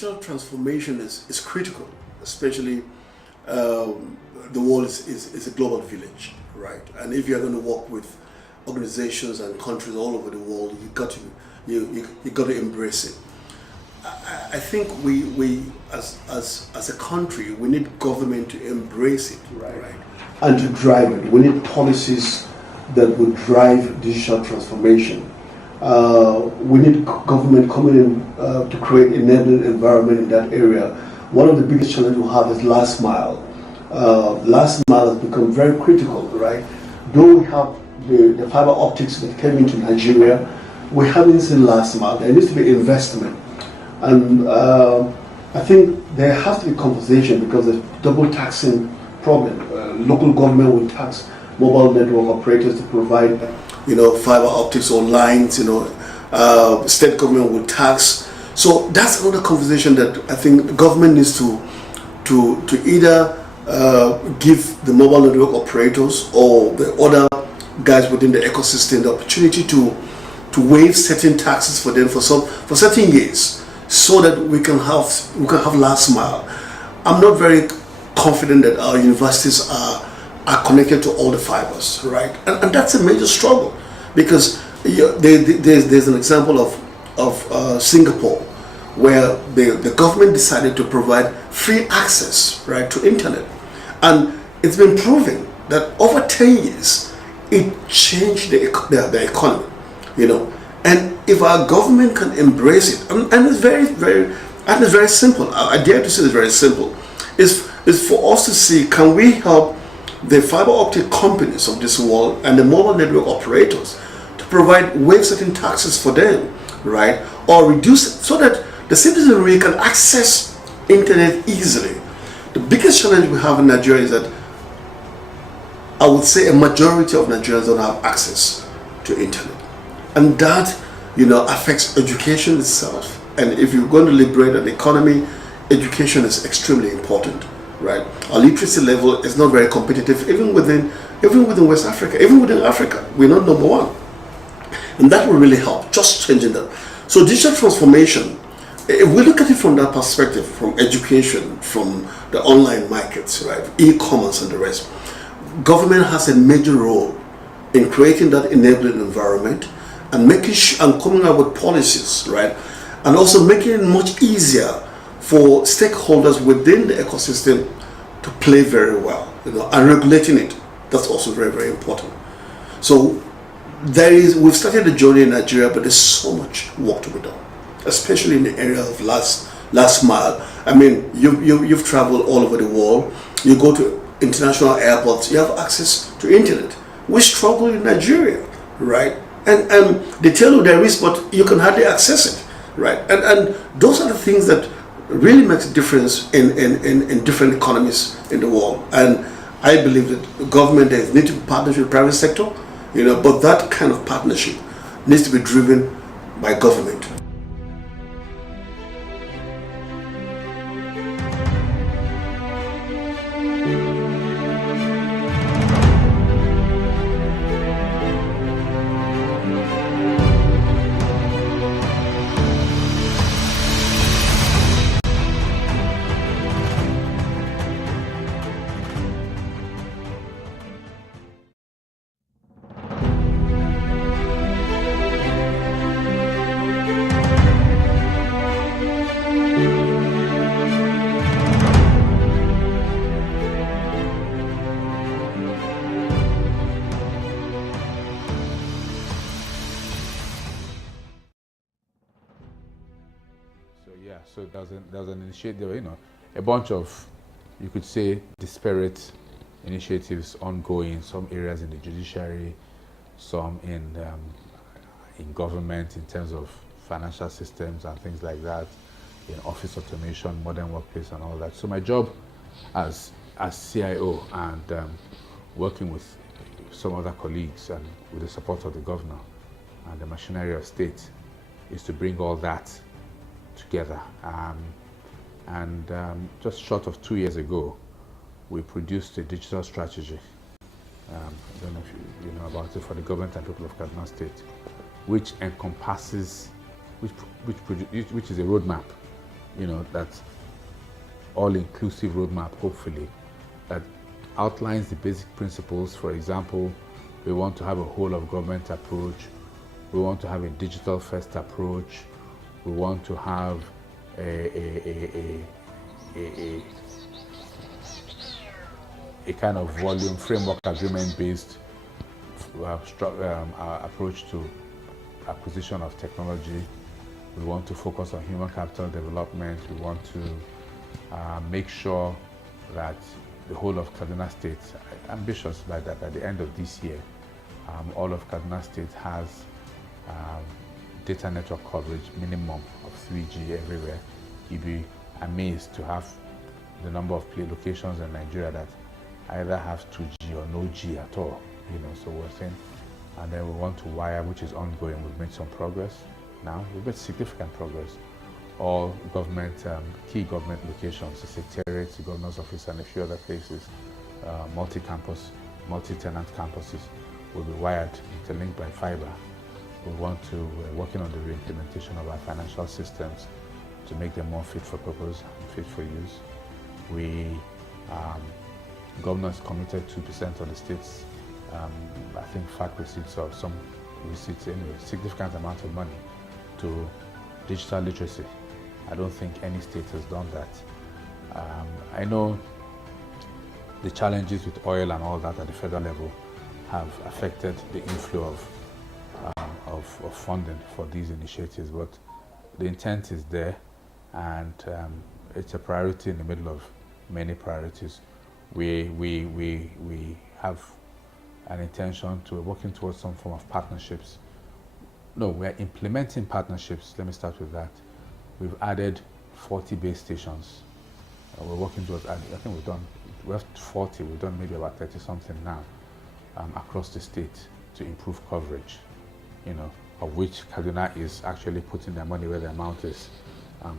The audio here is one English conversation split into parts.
digital transformation is critical, especially the world is a global village, right? And if you're going to work with organizations and countries all over the world, you got to embrace it. I think we as a country, we need government to embrace it, right? And to drive it. We need policies that would drive digital transformation. We need government coming in to create enabling environment in that area. One of the biggest challenges we have is last mile. Last mile has become very critical, right? Though we have the fiber optics that came into Nigeria, we haven't seen last mile. There needs to be investment. And I think there has to be compensation because of double taxing problem. Local government will tax mobile network operators to provide, fiber optics or lines. State government will tax. So that's another conversation that I think the government needs to either give the mobile network operators or the other guys within the ecosystem the opportunity to waive certain taxes for them for certain years, so that we can have last mile. I'm not very confident that our universities are connected to all the fibers, right? And that's a major struggle, because there's an example of Singapore, where the government decided to provide free access, right, to internet, and it's been proven that over 10 years it changed the economy, and if our government can embrace it, and it's very simple. I dare to say it's very simple. Is for us to see, can we help the fiber optic companies of this world and the mobile network operators to waive certain taxes for them, right? Or reduce it so that the citizenry can access internet easily. The biggest challenge we have in Nigeria is that I would say a majority of Nigerians don't have access to internet. And that, affects education itself. And if you're going to liberate an economy, education is extremely important, right? Our literacy level is not very competitive, even within West Africa, even within Africa. We're not number one. And that will really help, just changing that. So digital transformation, if we look at it from that perspective, from education, from the online markets, right, e-commerce and the rest, government has a major role in creating that enabling environment and coming up with policies, right, and also making it much easier for stakeholders within the ecosystem to play very well, and regulating it. That's also very, very important. So we've started the journey in Nigeria, but there's so much work to be done, especially in the area of last mile. I mean, you've traveled all over the world. You go to international airports, you have access to internet. We struggle in Nigeria, right? And they tell you there is, but you can hardly access it, right? And those are the things that really makes a difference in different economies in the world. And I believe that the government, there needs to be partnership with the private sector, but that kind of partnership needs to be driven by government. So there's an initiative, a bunch of, you could say, disparate initiatives ongoing. Some areas in the judiciary, some in government in terms of financial systems and things like that, in office automation, modern workplace, and all that. So my job as CIO and working with some other colleagues and with the support of the governor and the machinery of state is to bring all that together. Just short of 2 years ago, we produced a digital strategy. I don't know if you know about it, for the government and people of Kaduna State, which encompasses, which is a roadmap, that all-inclusive roadmap, hopefully, that outlines the basic principles. For example, we want to have a whole-of-government approach. We want to have a digital-first approach. We want to have a kind of volume framework agreement-based approach to acquisition of technology. We want to focus on human capital development. We want to make sure that the whole of Kaduna State, ambitious by the end of this year, all of Kaduna State has data network coverage minimum of 3G everywhere. You'd be amazed to have the number of locations in Nigeria that either have 2G or no G at all. So we're saying, and then we want to wire, which is ongoing. We've made some progress now. We've made significant progress. All government, key government locations, the secretariats, the governor's office, and a few other places, multi-campus, multi-tenant campuses will be wired, interlinked by fiber. We're working on the re-implementation of our financial systems to make them more fit for purpose and fit for use. Governors committed 2% of the state's, I think, FAC receipts or some receipts anyway, significant amount of money to digital literacy. I don't think any state has done that. I know the challenges with oil and all that at the federal level have affected the inflow of funding for these initiatives, but the intent is there, and it's a priority in the middle of many priorities. We have an intention to working towards some form of partnerships. No, we're implementing partnerships. Let me start with that. We've added 40 base stations. We're working towards, I think we have 40, we've done maybe about 30 something now across the state to improve coverage, of which Kaduna is actually putting their money where their mouth is,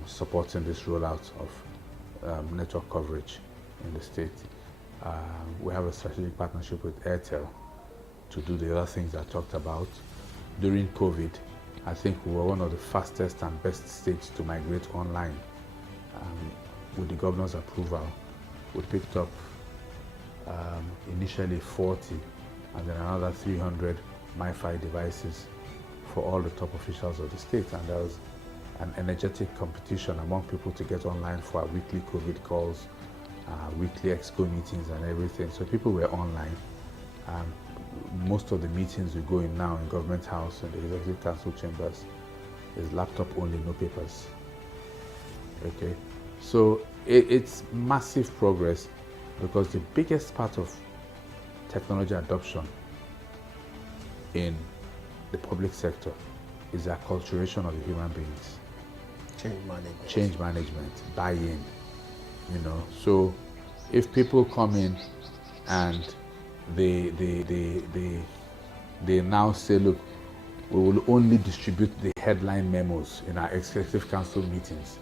supporting this rollout of network coverage in the state. We have a strategic partnership with Airtel to do the other things I talked about. During COVID, I think we were one of the fastest and best states to migrate online. With the governor's approval, we picked up initially 40 and then another 300 MiFi devices for all the top officials of the state, and there was an energetic competition among people to get online for our weekly COVID calls, weekly EXCO meetings and everything. So people were online. Most of the meetings we go in now in Government House and the Executive Council chambers is laptop only, no papers. Okay, so it's massive progress, because the biggest part of technology adoption in the public sector is the acculturation of the human beings. Change management, buy-in, So if people come in and they now say, look, we will only distribute the headline memos in our Executive Council meetings.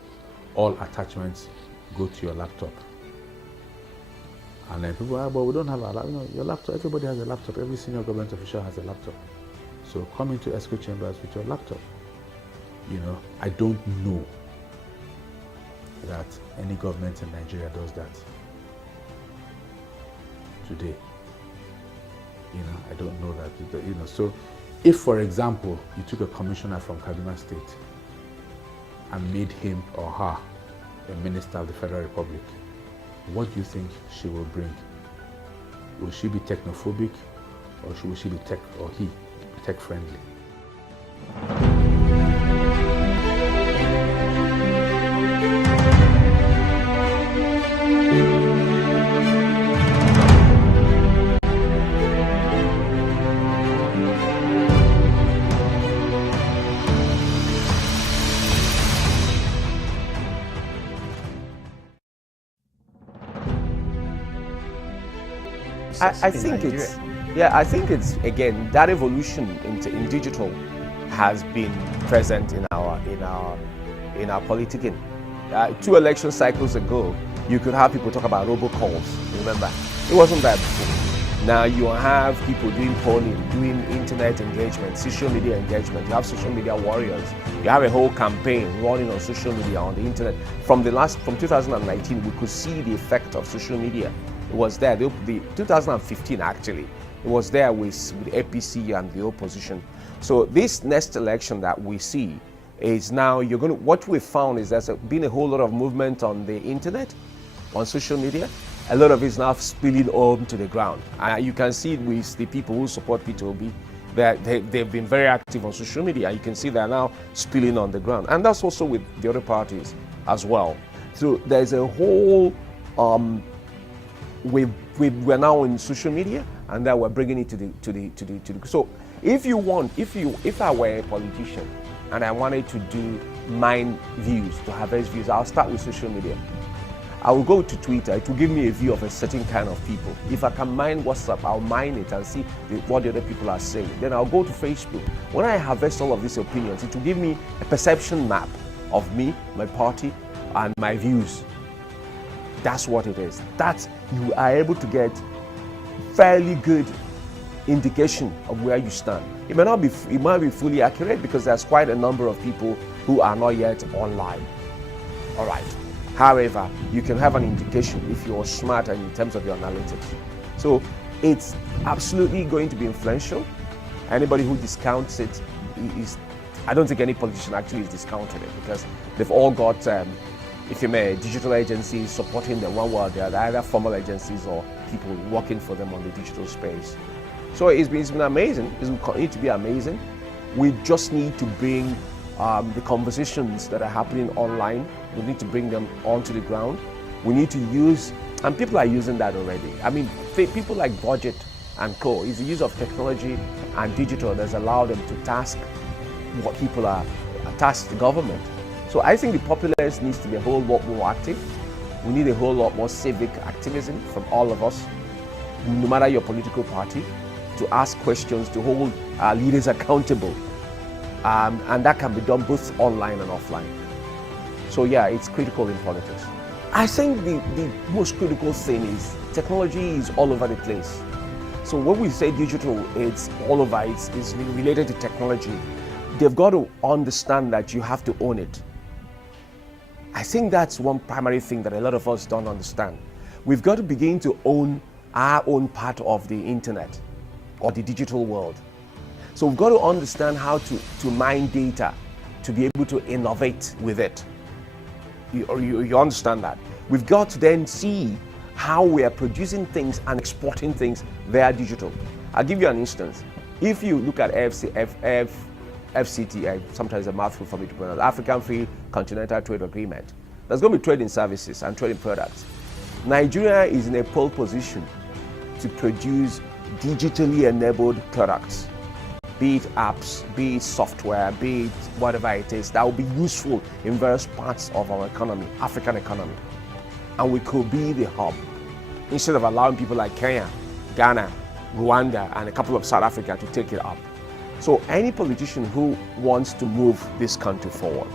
All attachments go to your laptop. And then people are, but we don't have a laptop. Your laptop, everybody has a laptop. Every senior government official has a laptop. So come into EXCO chambers with your laptop. I don't know that any government in Nigeria does that today. I don't know that, So if, for example, you took a commissioner from Kaduna State and made him or her a minister of the Federal Republic, what do you think she will bring? Will she be technophobic, or will she be tech friendly? I think it's again, that evolution in digital has been present in our politicking. 2 election cycles ago, you could have people talk about robocalls. Remember, it wasn't that before. Now you have people doing polling, doing internet engagement, social media engagement. You have social media warriors. You have a whole campaign running on social media, on the internet. From 2019, we could see the effect of social media. It was there. The 2015 actually, it was there with the APC and the opposition. So this next election that we see is now what we found is there's been a whole lot of movement on the internet, on social media. A lot of it is now spilling home to the ground. You can see it with the people who support Peter Obi, that they've been very active on social media. You can see they're now spilling on the ground. And that's also with the other parties as well. So there's a whole, we're now in social media, and then we're bringing it to the. So if I were a politician and I wanted to do mine views, to harvest views, I'll start with social media. I will go to Twitter. It will give me a view of a certain kind of people. If I can mine WhatsApp, I'll mine it and see what the other people are saying. Then I'll go to Facebook. When I harvest all of these opinions, it will give me a perception map of me, my party, and my views. That's what it is. That you are able to get fairly good indication of where you stand. It might be fully accurate because there's quite a number of people who are not yet online. All right. However, you can have an indication if you're smart and in terms of your analytics. So it's absolutely going to be influential. Anybody who discounts it I don't think any politician actually is discounting it, because they've all got, if you may, digital agencies supporting them one way or the other, either formal agencies or people working for them on the digital space. So it's been amazing. It's going to continue to be amazing. We just need to bring the conversations that are happening online, we need to bring them onto the ground. We need to use, and people are using that already. I mean, people like Budget and Co. is the use of technology and digital that's allowed them to task what people are, task the government. So I think the populace needs to be a whole lot more active. We need a whole lot more civic activism from all of us, no matter your political party, to ask questions, to hold our leaders accountable. And that can be done both online and offline. So yeah, it's critical in politics. I think the most critical thing is technology is all over the place. So when we say digital, it's all over, it's related to technology. They've got to understand that you have to own it. I think that's one primary thing that a lot of us don't understand. We've got to begin to own our own part of the internet or the digital world. So we've got to understand how to mine data to be able to innovate with it. You understand that? We've got to then see how we are producing things and exporting things via digital. I'll give you an instance. If you look at FCT, sometimes a mouthful for me to pronounce, African Free Continental Trade Agreement, there's going to be trading services and trading products. Nigeria is in a pole position to produce digitally enabled products, be it apps, be it software, be it whatever it is, that will be useful in various parts of our economy, African economy. And we could be the hub, instead of allowing people like Kenya, Ghana, Rwanda, and a couple of South Africa to take it up. So any politician who wants to move this country forward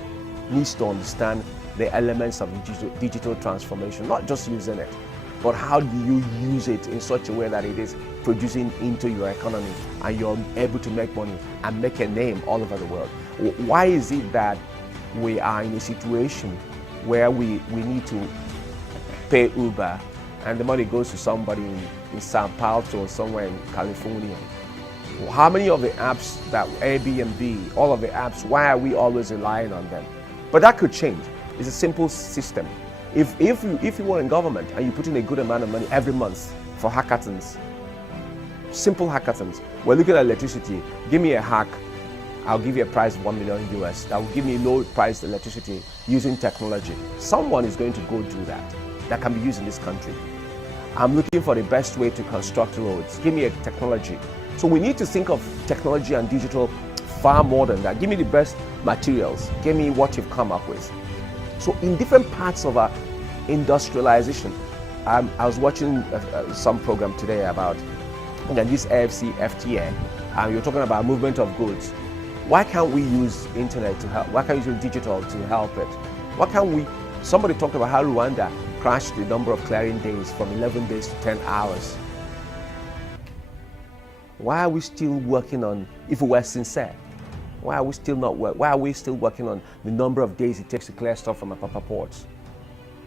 needs to understand the elements of digital transformation, not just using it, but how do you use it in such a way that it is producing into your economy and you're able to make money and make a name all over the world. Why is it that we are in a situation where we need to pay Uber and the money goes to somebody in Sao Paulo or somewhere in California? How many of the apps that Airbnb, all of the apps, why are we always relying on them? But that could change. It's a simple system. If you were in government and you put in a good amount of money every month for hackathons, simple hackathons, we're looking at electricity, give me a hack, I'll give you a price of $1 million US. That will give me low priced electricity using technology. Someone is going to go do that. That can be used in this country. I'm looking for the best way to construct roads. Give me a technology. So we need to think of technology and digital far more than that. Give me the best materials. Give me what you've come up with. So in different parts of our industrialization, I was watching some program today about this AFC FTA, and you're talking about movement of goods. Why can't we use internet to help? Why can't we use digital to help it? Why can't we? Somebody talked about how Rwanda crashed the number of clearing days from 11 days to 10 hours. Why are we still working on, if we were sincere, why are we still not why are we still working on the number of days it takes to clear stuff from Apapa ports?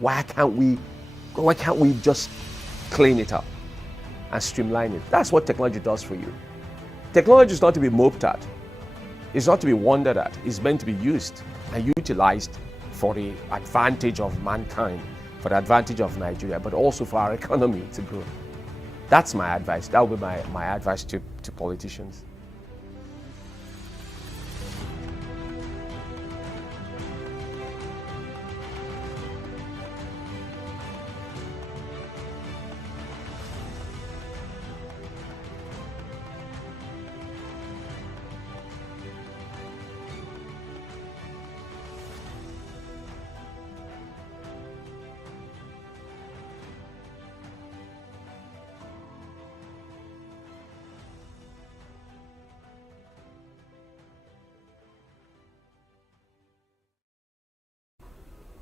Why can't we just clean it up and streamline it? That's what technology does for you. Technology is not to be moped at. It's not to be wondered at. It's meant to be used and utilized for the advantage of mankind, for the advantage of Nigeria, but also for our economy to grow. That's my advice. That would be my advice to politicians.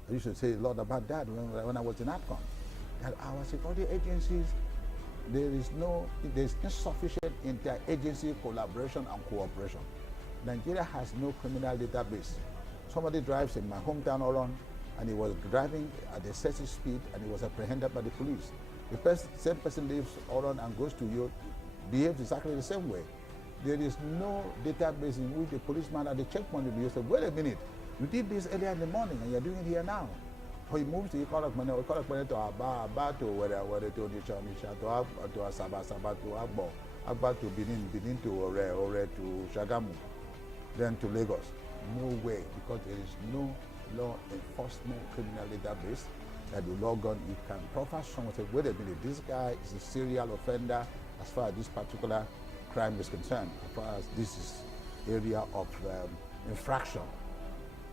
I used to say a lot about that when I was in APCON. That our security agencies, there's insufficient interagency collaboration and cooperation. Nigeria has no criminal database. Somebody drives in my hometown, Oron, and he was driving at excessive speed and he was apprehended by the police. The same person leaves Oron and goes to York, behaves exactly the same way. There is no database in which the policeman at the checkpoint will say, wait a minute, you did this earlier in the morning and you're doing it here now. So he moves to Ikorakmene to Aba to where to Nisha to Asaba to Agbo, Agbo to Benin to Ore to Shagamu, then to Lagos. No way, because there is no law enforcement criminal database that you log on. You can profile someone and say, wait a minute, this guy is a serial offender as far as this particular crime is concerned, as far as this is area of infraction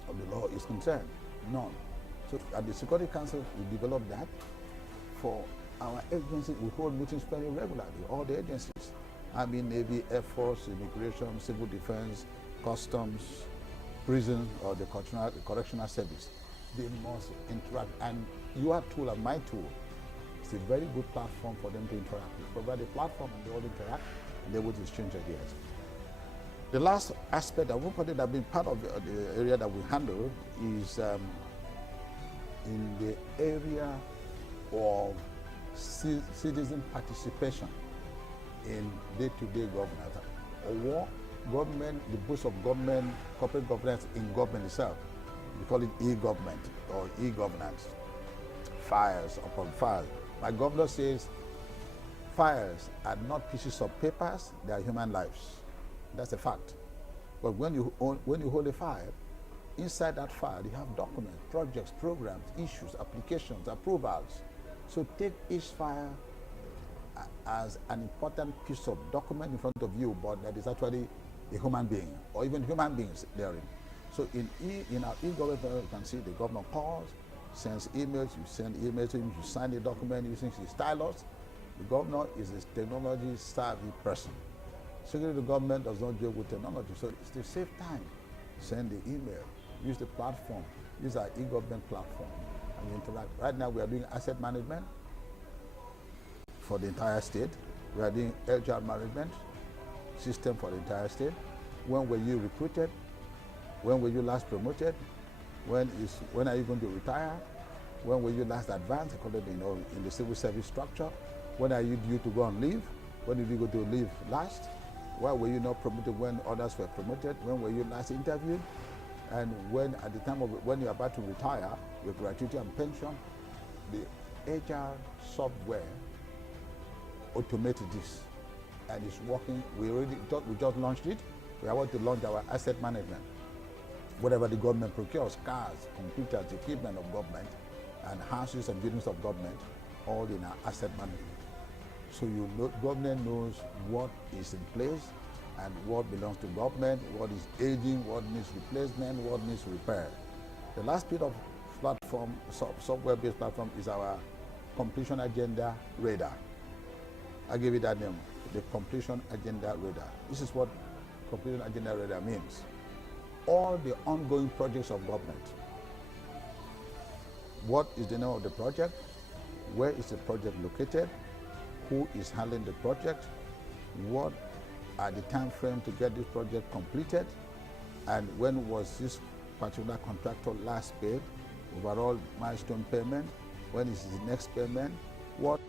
of the law is concerned. None. So at the Security Council, we developed that. For our agencies, we hold meetings very regularly, all the agencies. Army, Navy, Air Force, Immigration, Civil Defense, Customs, Prison, or the Correctional Service. They must interact. And your tool and my tool is a very good platform for them to interact. We provide a platform and they all interact and they will exchange ideas. The last aspect that we've been part of the area that we handle is in the area of citizen participation in day-to-day governance. Or government, the boost of government, corporate governance in government itself. We call it e-government or e-governance. Files upon files. My governor says files are not pieces of papers, they are human lives. That's a fact. But when you hold a file, inside that file you have documents, projects, programs, issues, applications, approvals. So take each file as an important piece of document in front of you, but that is actually a human being, or even human beings therein. So in our e-government, you can see the governor calls, sends emails, you send emails to him, you sign the document using his stylus. The governor is a technology-savvy person. Secretary of the government does not deal with technology, so it's to save time. Send the email, use the platform, use our e-government platform, and you interact. Right now we are doing asset management for the entire state. We are doing agile management system for the entire state. When were you recruited? When were you last promoted? When are you going to retire? When were you last advanced, in the civil service structure? When are you due to go on leave? When did you go to leave last? Why were you not promoted when others were promoted? When were you last interviewed? And when, at the time of when you're about to retire, your gratuity and pension, the agile software automated this, and it's working. We just launched it. We are about to launch our asset management. Whatever the government procures, cars, computers, equipment of government, and houses and buildings of government, all in our asset management. So government knows what is in place and what belongs to government, what is aging, what needs replacement, what needs repair. The last bit of platform, software-based platform, is our completion agenda radar. I give it that name, the completion agenda radar. This is what completion agenda radar means. All the ongoing projects of government. What is the name of the project? Where is the project located? Who is handling the project? What the time frame to get this project completed, and when was this particular contractor last paid, overall milestone payment, when is his next payment, what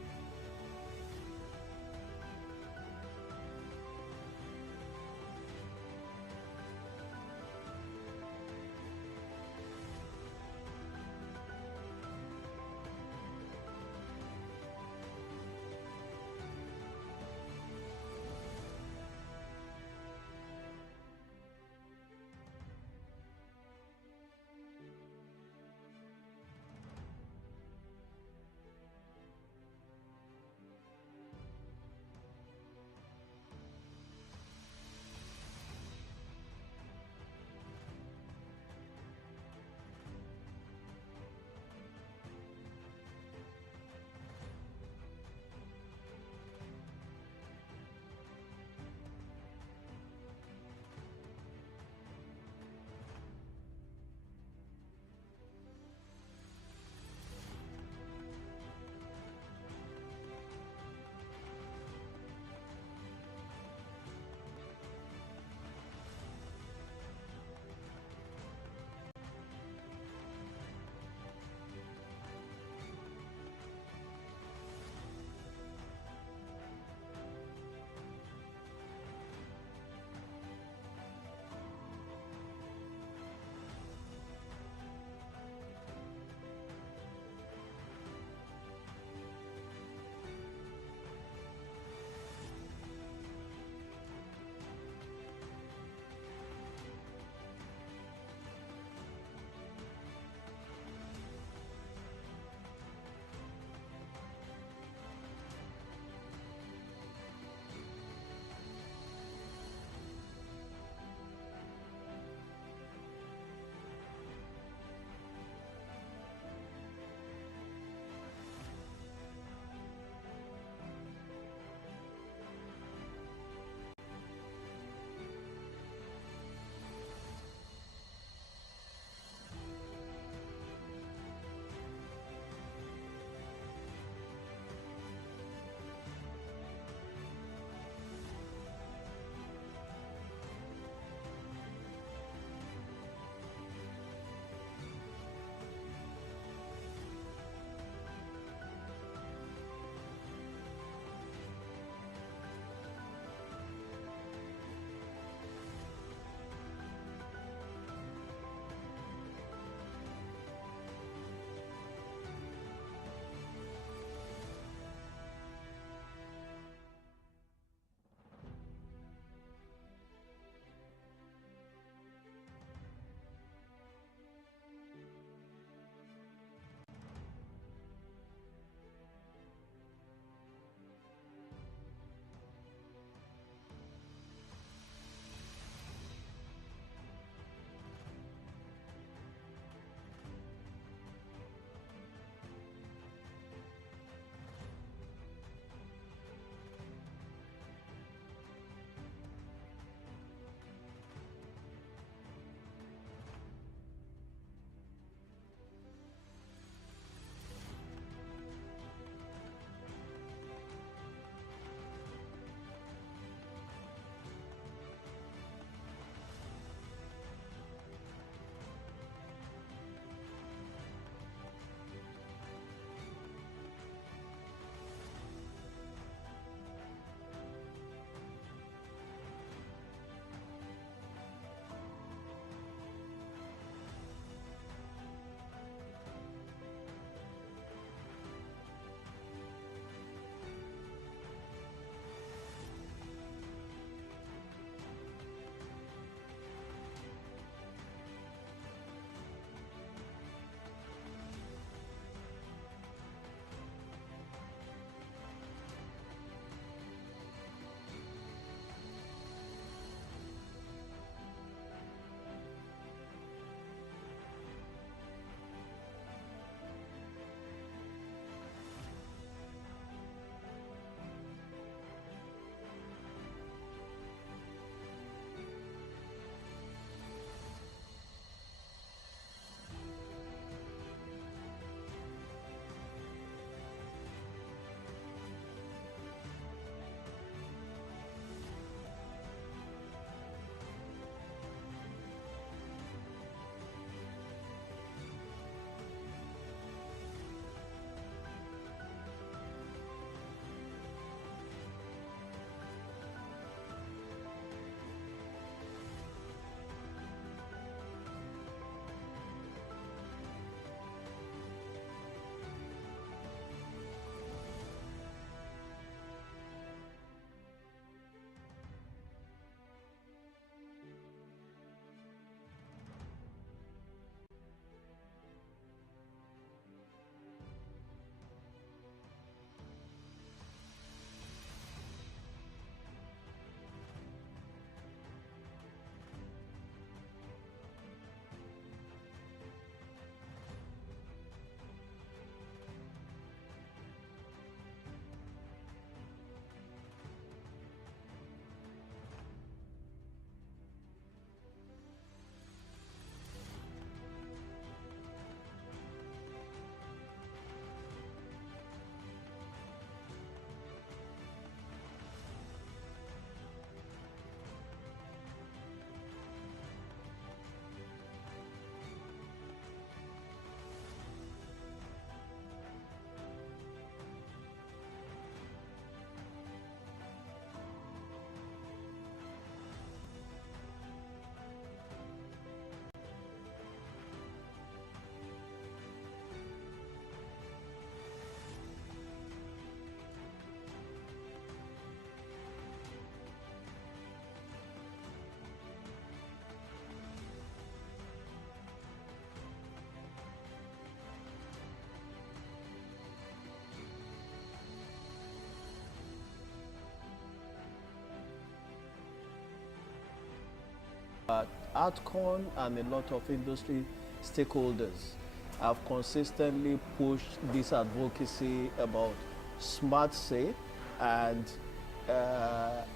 Outcon and a lot of industry stakeholders have consistently pushed this advocacy about smart safe and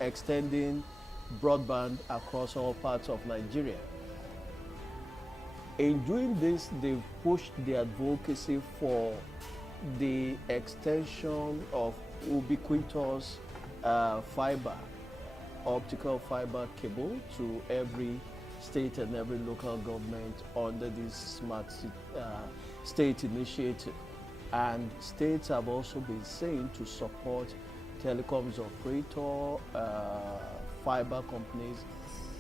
extending broadband across all parts of Nigeria. In doing this, they've pushed the advocacy for the extension of ubiquitous fiber, optical fiber cable to every state and every local government under this smart state initiative. And states have also been saying to support telecoms operator, fiber companies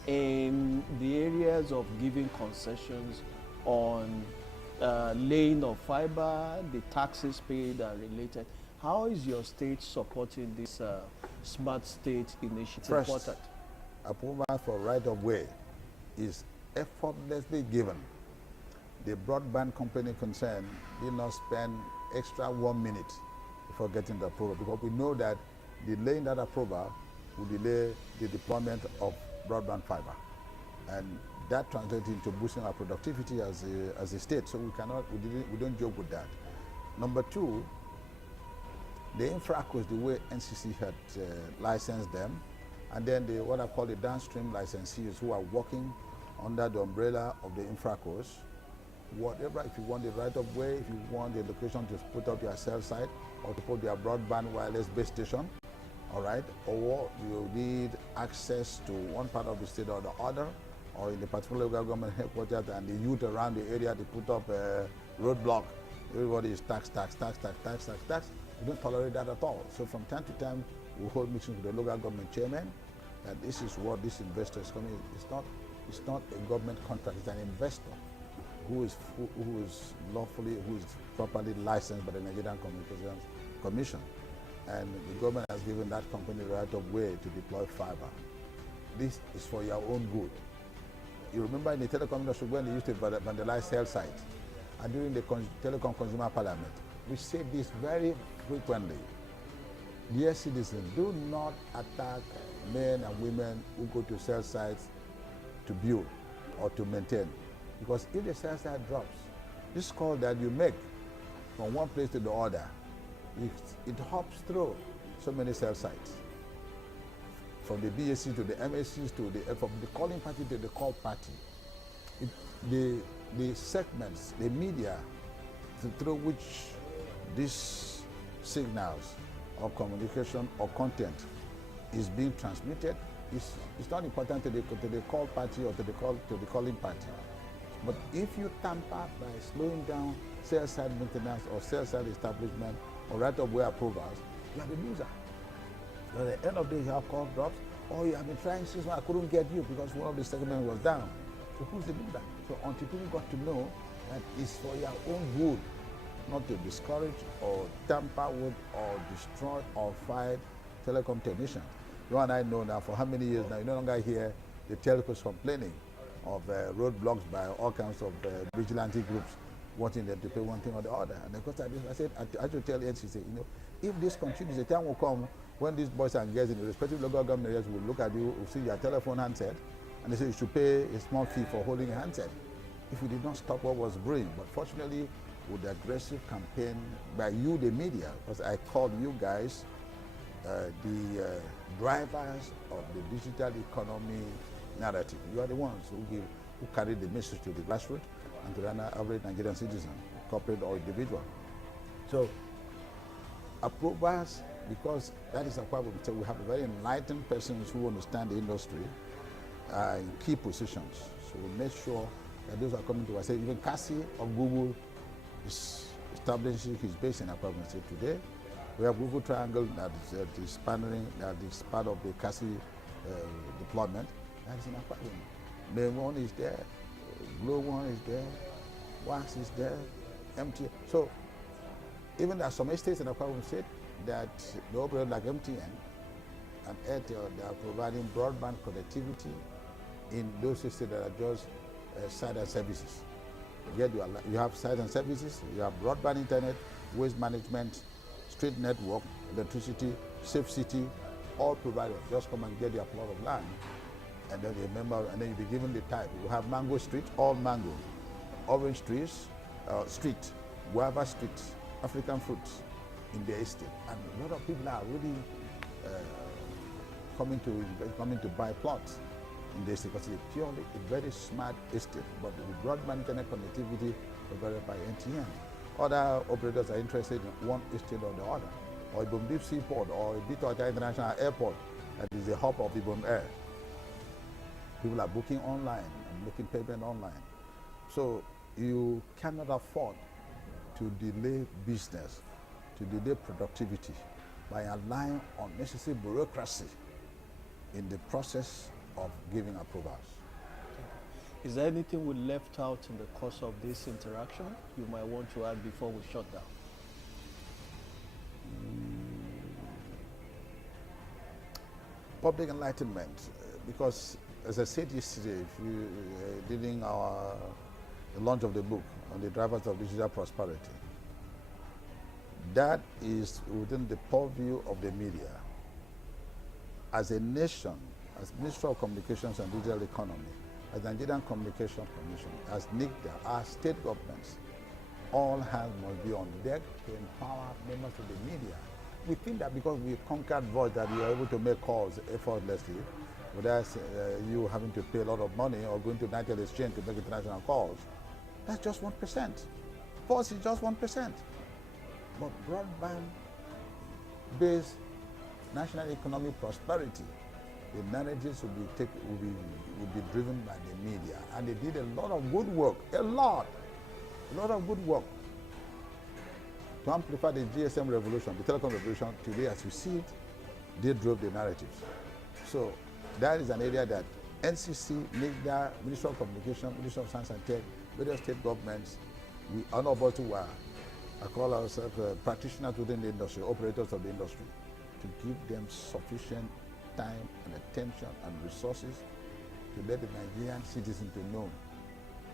in the areas of giving concessions on laying of fiber, the taxes paid are related. How is your state supporting this smart state initiative? First, important? Approval for right-of-way is effortlessly given. The broadband company concerned did not spend extra 1 minute before getting the approval, because we know that delaying that approval will delay the deployment of broadband fiber, and that translates into boosting our productivity as a state. So we don't joke with that. Number two, the infracos, the way NCC had licensed them, and then what I call the downstream licensees who are working under the umbrella of the infracos, whatever, if you want the right of way, if you want the location to put up your cell site or to put your broadband wireless base station, all right, or you need access to one part of the state or the other, or in the particular local government headquarters, and the youth around the area, they put up a roadblock. Everybody is tax. We don't tolerate that at all. So from time to time, we hold meetings with the local government chairman, that this is what this investor is coming. It's not a government contract. It's an investor who is properly licensed by the Nigerian Communications Commission, and the government has given that company the right of way to deploy fiber. This is for your own good. You remember in the telecom industry when they used to vandalize cell sites, and during the Telecom Consumer Parliament, we say this very frequently. Dear citizens, do not attack men and women who go to cell sites to build or to maintain. Because if the cell site drops, this call that you make from one place to the other, it hops through so many cell sites. From the BAC to the MACs to from the calling party to the call party. The segments, the media through which these signals of communication or content is being transmitted, it's not important to the call party or to the calling party. But if you tamper by slowing down cell site maintenance or cell site establishment or right-of-way approvals, you are the loser. At the end of the day, you have call drops, or you have been trying since I couldn't get you because one of the segments was down. So who's the loser? So until people got to know that it's for your own good, not to discourage or tamper with or destroy or fight telecom technicians. You and I know now for how many years now, you no longer hear the telcos complaining of roadblocks by all kinds of vigilante groups wanting them to pay one thing or the other. And of course, I said, I should tell NCC, if this continues, the time will come when these boys and girls in the respective local government areas will look at you, will see your telephone handset, and they say you should pay a small fee for holding a handset. If we did not stop what was brewing, but fortunately, with the aggressive campaign by you, the media, because I called you guys the drivers of the digital economy narrative. You are the ones who carry the message to the grassroots and to the average Nigerian citizen, corporate or individual. So, approvals, because that is a problem. So we have very enlightened persons who understand the industry in key positions. So we make sure that those are coming to us. Say even Cassie of Google is establishing his base in Akwa Ibom State today. We have Google Triangle that is part of the Cassie deployment. That is in Akwa Ibom. Main one is there, Glow One is there, Wax is there, MTN. So even there are some estates in Akwa Ibom State that they operate like MTN and Airtel. They are providing broadband connectivity in those estates that are just site and services. Yet you have site and services, you have broadband internet, waste management, street network, electricity, safe city, all provided. Just come and get your plot of land and then a member, and then you be given the type. We have Mango Street, all mango, Orange Street, Guava Street, African fruits in the estate, and a lot of people are really coming to buy plots in the estate because it's purely a very smart estate, but with broadband internet connectivity provided by NTN. Other operators are interested in one estate or the other, or Ibom Deep Seaport or Bitocha International Airport, that is the hub of Ibom Air. People are booking online and making payment online. So you cannot afford to delay business, to delay productivity by allowing unnecessary bureaucracy in the process of giving approvals. Is there anything we left out in the course of this interaction you might want to add before we shut down? Public enlightenment, because as I said yesterday, if you, during the launch of the book on the drivers of digital prosperity, that is within the purview of the media. As a nation, as Ministry of Communications and Digital Economy, as Nigerian Communication Commission, as NICDA, our state governments, all hands must be on deck to empower members of the media. We think that because we conquered voice that we are able to make calls effortlessly, without you having to pay a lot of money or going to Nitel Exchange to make international calls, that's just 1%. Voice is just 1%. But broadband-based national economic prosperity, the narratives will be driven by the media. And they did a lot of good work, a lot of good work to amplify the GSM revolution, the telecom revolution. Today, as you see it, they drove the narratives. So that is an area that NCC, NICDA, Ministry of Communication, Ministry of Science and Tech, various state governments, we are not able to I call ourselves practitioners within the industry, operators of the industry, to give them sufficient time and attention and resources to let the Nigerian citizen to know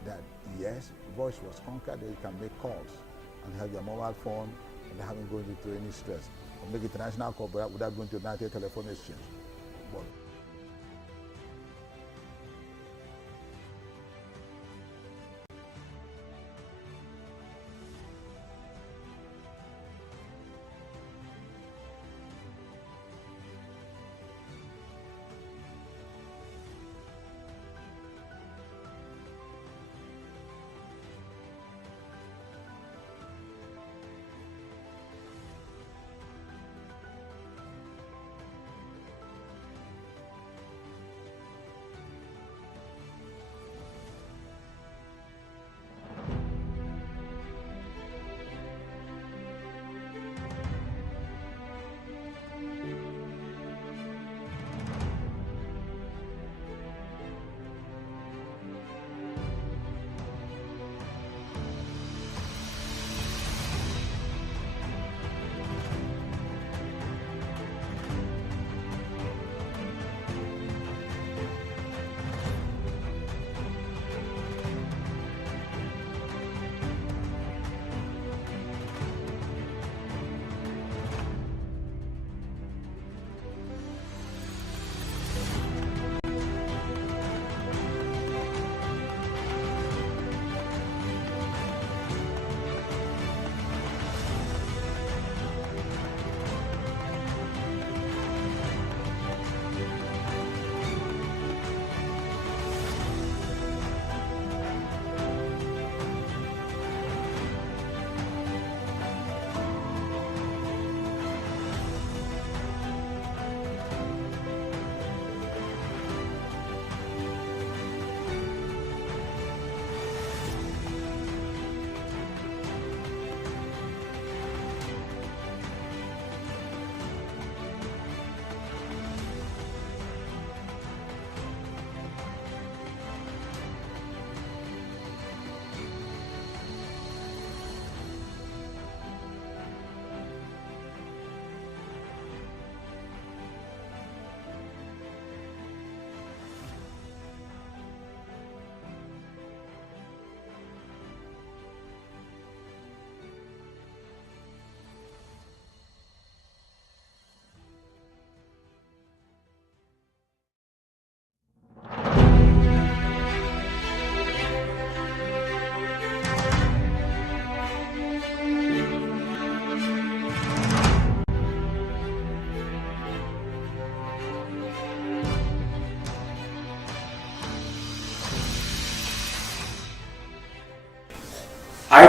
that yes, voice was conquered, that you can make calls and have your mobile phone and having going through any stress, or make international call without going to United Telephone Exchange. But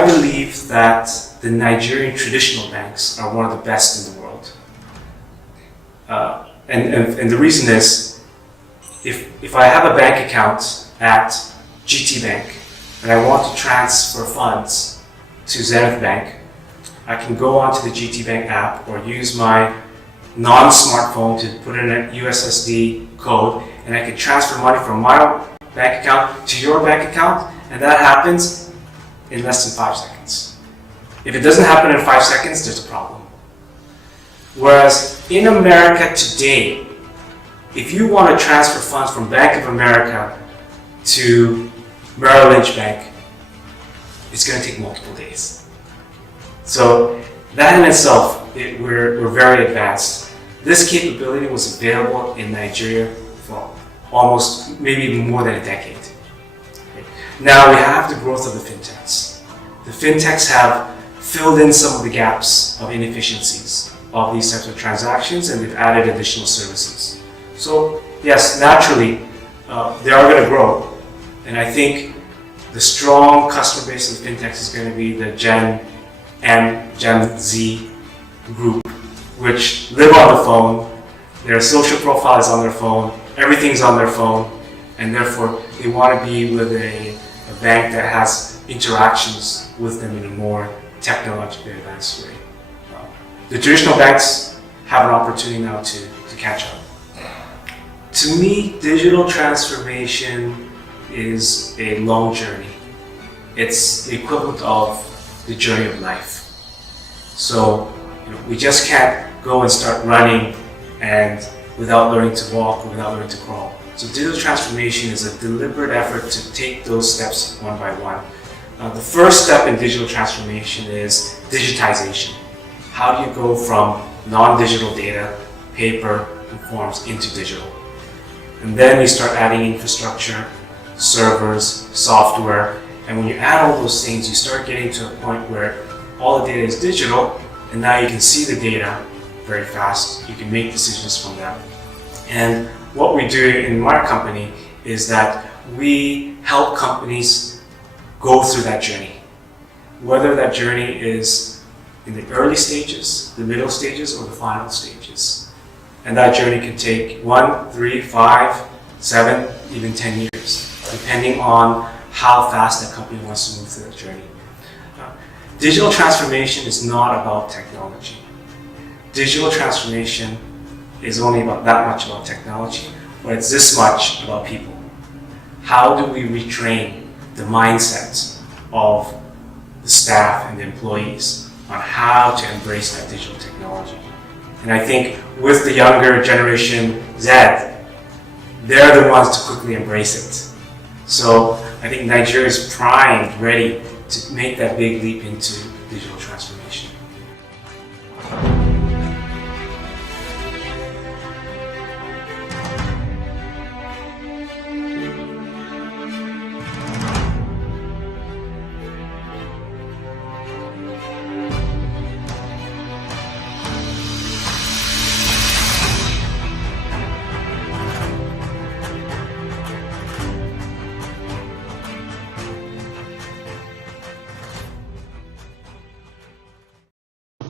I believe that the Nigerian traditional banks are one of the best in the world. And the reason is, if I have a bank account at GT Bank and I want to transfer funds to Zenith Bank, I can go onto the GT Bank app or use my non-smartphone to put in a USSD code, and I can transfer money from my bank account to your bank account, and that happens in less than 5 seconds. If it doesn't happen in 5 seconds, there's a problem. Whereas in America today, if you want to transfer funds from Bank of America to Merrill Lynch Bank, it's going to take multiple days. So that in itself, we're very advanced. This capability was available in Nigeria for almost, maybe even more than a decade. Now we have the growth of the fintechs. The fintechs have filled in some of the gaps of inefficiencies of these types of transactions, and they've added additional services. So yes, naturally, they are going to grow. And I think the strong customer base of the fintechs is going to be the Gen M, Gen Z group, which live on the phone, their social profile is on their phone, everything's on their phone, and therefore they want to be with a bank that has interactions with them in a more technologically advanced way. The traditional banks have an opportunity now to catch up. To me, digital transformation is a long journey. It's the equivalent of the journey of life. So we just can't go and start running and without learning to walk or without learning to crawl. So digital transformation is a deliberate effort to take those steps one by one. The first step in digital transformation is digitization. How do you go from non-digital data, paper, and forms into digital? And then you start adding infrastructure, servers, software, and when you add all those things, you start getting to a point where all the data is digital, and now you can see the data very fast. You can make decisions from that. And what we do in my company is that we help companies go through that journey. Whether that journey is in the early stages, the middle stages, or the final stages. And that journey can take 1, 3, 5, 7, even 10 years, depending on how fast that company wants to move through that journey. Digital transformation is not about technology. Digital transformation is only about that much about technology, but it's this much about people. How do we retrain the mindsets of the staff and the employees on how to embrace that digital technology? And I think with the younger generation Z, they're the ones to quickly embrace it. So I think Nigeria is primed, ready to make that big leap into digital transformation.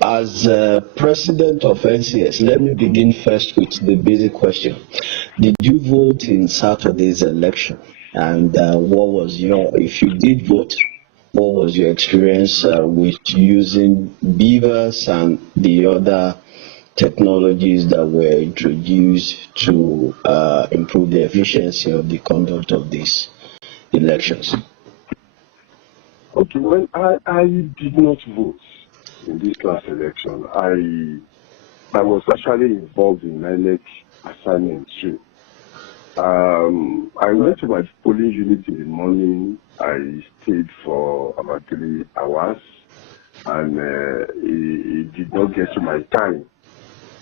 As president of NCS, let me begin first with the basic question. Did you vote in Saturday's election? And what was if you did vote, what was your experience with using BVAS and the other technologies that were introduced to improve the efficiency of the conduct of these elections? Okay, well, I did not vote in this last election. I was actually involved in INEC assignment too. I went to my polling unit in the morning. I stayed for about 3 hours, and it did not get to my time.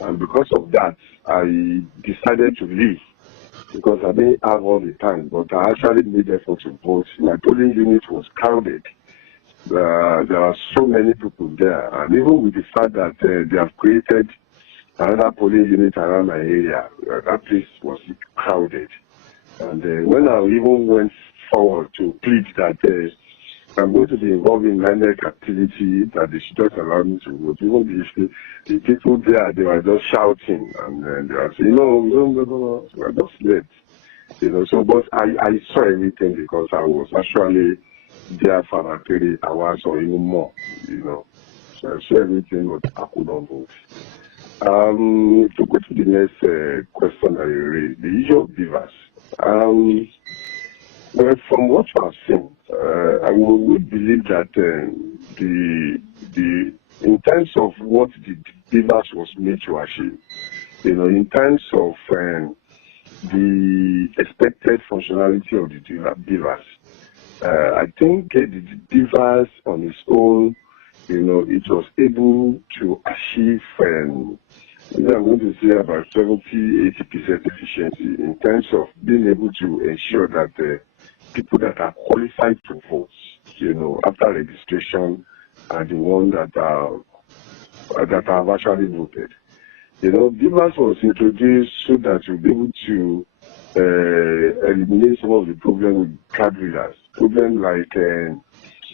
And because of that, I decided to leave because I didn't have all the time. But I actually made effort to vote. My polling unit was crowded. There are so many people there, and even with the fact that they have created another polling unit around my area, that place was crowded. And when I even went forward to plead that I'm going to be involved in NINEC activity that they should just allow me to vote. Even if the people there, they were just shouting and they were saying, no, we are just late. So, but I saw everything because I was actually there for about 3 hours or even more, So I saw everything, but I could not vote. To go to the next question that you raised, the issue of beavers. Well, from what you have seen, I would believe that in terms of what the beavers was made to achieve, in terms of the expected functionality of the beavers, I think the beavers on its own, it was able to achieve, I'm going to say about 70-80% efficiency in terms of being able to ensure that people that are qualified to vote, after registration are the ones that have actually voted. Beavers was introduced so that you'll be able to eliminate some of the problems with card readers. Problems like the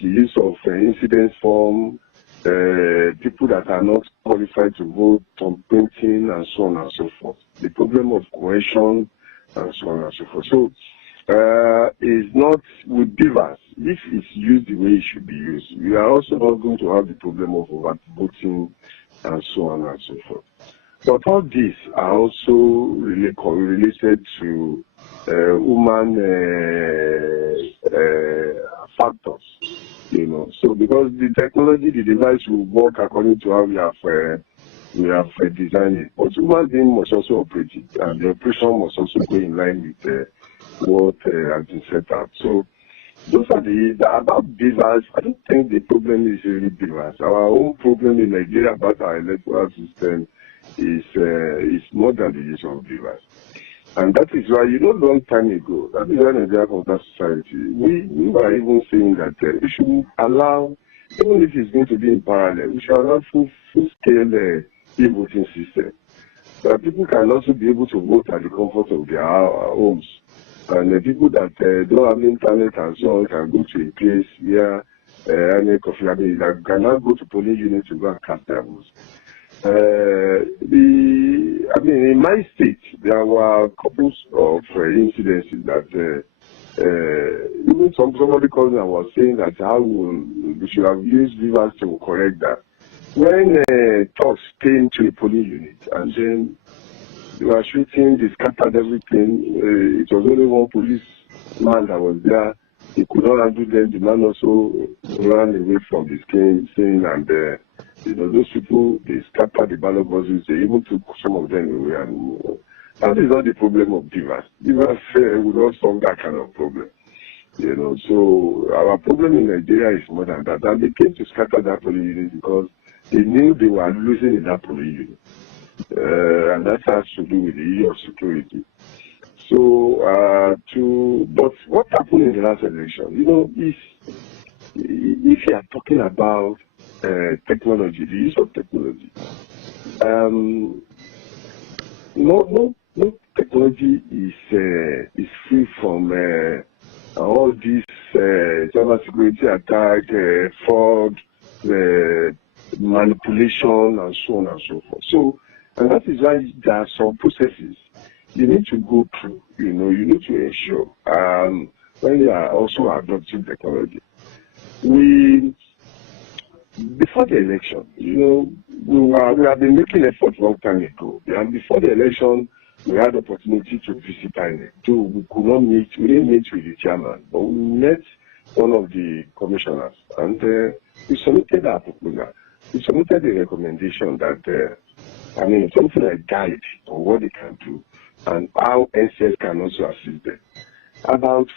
use of incidence form, people that are not qualified to vote on printing, and so on and so forth. The problem of coercion, and so on and so forth. So, is not with beavers. If it's used the way it should be used, we are also not going to have the problem of overvoting and so on and so forth. But all these are also really related to human factors, So because the technology, the device will work according to how we have designed it, but human being must also operate it, and the operation must also go in line with what has been set out. So those are about beavers. I don't think the problem is really beavers. Our own problem in Nigeria about our electoral system is more than the use of beavers. And that is why, long time ago, that is why Nigeria Computer Society, we were even saying that we should allow, even if it's going to be in parallel, we should allow full-scale e-voting system. So that people can also be able to vote at the comfort of their homes. And the people that don't have internet and so on can go to a place where that cannot go to polling unit to go and cast their votes. In my state, there were couples of incidences that even somebody called me and was saying that how we should have used beavers to correct that. When thugs came to a polling unit and then they were shooting, they scattered everything. It was only one policeman that was there. He could not handle them. The man also ran away from the scene, and those people, they scattered the ballot boxes. They even took some of them away. And that is not the problem of beavers. Beavers would not solve that kind of problem. So our problem in Nigeria is more than that. And they came to scatter that polling unit because they knew they were losing in that polling unit. And that has to do with the issue of security. So, but what happened in the last election, if you are talking about technology, the use of technology, no technology is free from all these cybersecurity attack, fraud, manipulation, and so on and so forth. So, and that is why there are some processes you need to go through. You need to ensure when you are also adopting technology. Before the election, we have been making efforts long time ago. And before the election, we had the opportunity to visit INEC. We could not meet. We didn't meet with the chairman, but we met one of the commissioners, and we submitted our proposal. We submitted the recommendation that something like guide on what they can do and how NCS can also assist them. About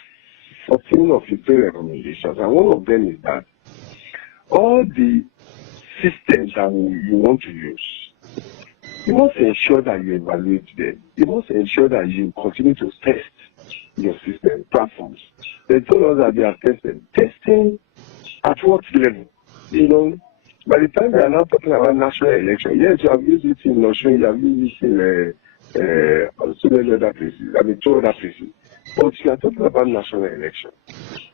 14 or 15 recommendations, and one of them is that all the systems that you want to use, you must ensure that you evaluate them. You must ensure that you continue to test your system platforms. They told us that they are testing at what level? By the time we are now talking about national election, yes, you have used it in Osun, you have used it in so many other places, 2 other places. But you are talking about national election.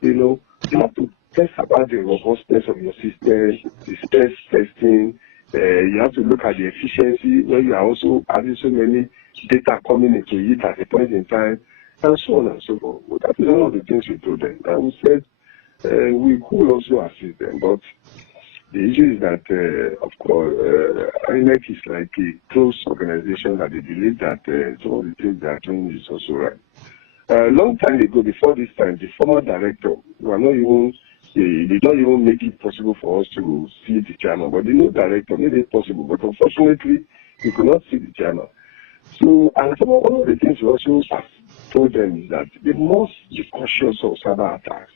You have to test about the robustness of your system, the stress testing. You have to look at the efficiency when you are also having so many data coming into it at a point in time, and so on and so forth. But that is one of the things we told them. And we said we could also assist them, but the issue is that, of course, INEC is like a close organization that they believe that some of the things they are doing is also right. A long time ago, before this time, the former director were not even, they don't even make it possible for us to see the chairman, but the new director made it possible. But unfortunately, we could not see the chairman. So, and one of the things we also told them is that they must be cautious of cyber attacks.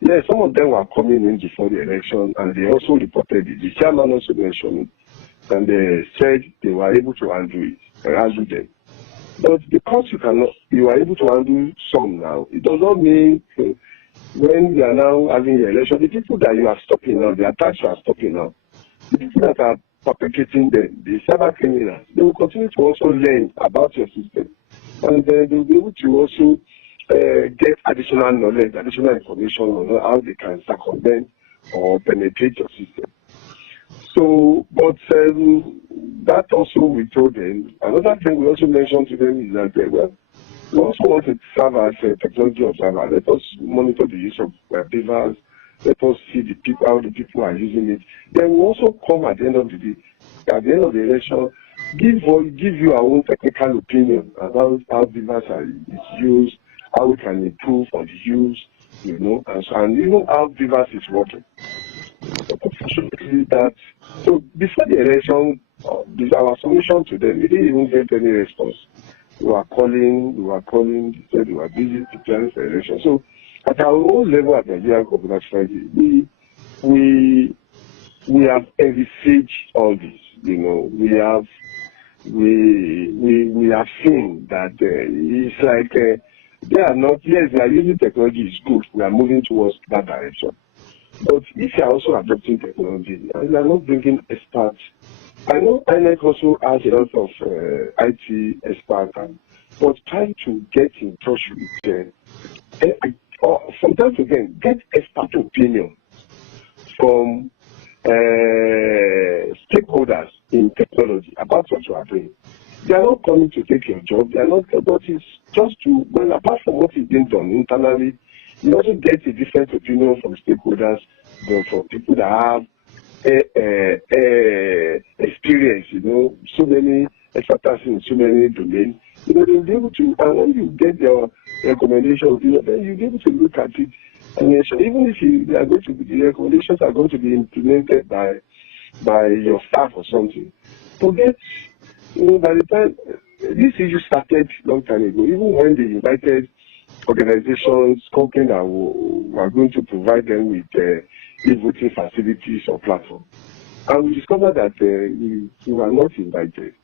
Yeah, some of them were coming in before the election, and they also reported it. The chairman also mentioned it, and they said they were able to handle them. But because you are able to handle some now, it does not mean when you are now having the election, the people that you are stopping now, the attacks you are stopping now, the people that are perpetrating them, the cyber criminals, they will continue to also learn about your system, and they will be able to also get additional knowledge, additional information on how they can circumvent or penetrate your system. So, but that also we told them. Another thing we also mentioned to them is that we also want to serve as a technology observer. Let us monitor the use of beavers. Let us see how the people are using it. Then we also come at the end of the day, at the end of the election, give you our own technical opinion about how beavers are used, how we can improve on the use, and even how beavers is working. Unfortunately, so before the election, our submission to them, we didn't even get any response. We were calling, they said we were busy preparing for the election. So at our own level at Nigerian Computer Strategy, we have envisaged all this. We have seen that it's like they are not, yes, they are using technology, is good. We are moving towards that direction. But if you are also adopting technology and you are not bringing experts, I know INEC also has a lot of IT experts, but try to get in touch with from time to time, get expert opinion from stakeholders in technology about what you are doing. They are not coming to take your job. They are not, but it's just to, well, apart from what is being done internally, you also get a different opinion from stakeholders, from people that have experience, so many expertise in so many domains. They'll be able to, and when you get your recommendation, then you'll be able to look at it. And even if they are going to be, the recommendations are going to be implemented by your staff or something, forget. By the time this issue started a long time ago, even when they invited organizations, companies that were going to provide them with e-voting facilities or platforms, and we discovered that we were not invited.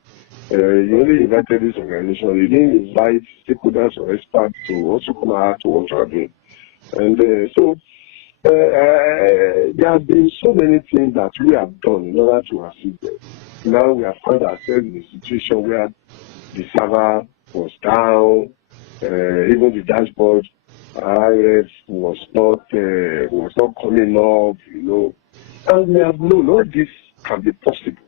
You only invited this organization. You didn't invite stakeholders or experts to also come out to what you are doing. And so there have been so many things that we have done in order to assist them. Now we have found ourselves in a situation where the server was down, even the dashboard RF was not coming up, and we have known all this can be possible.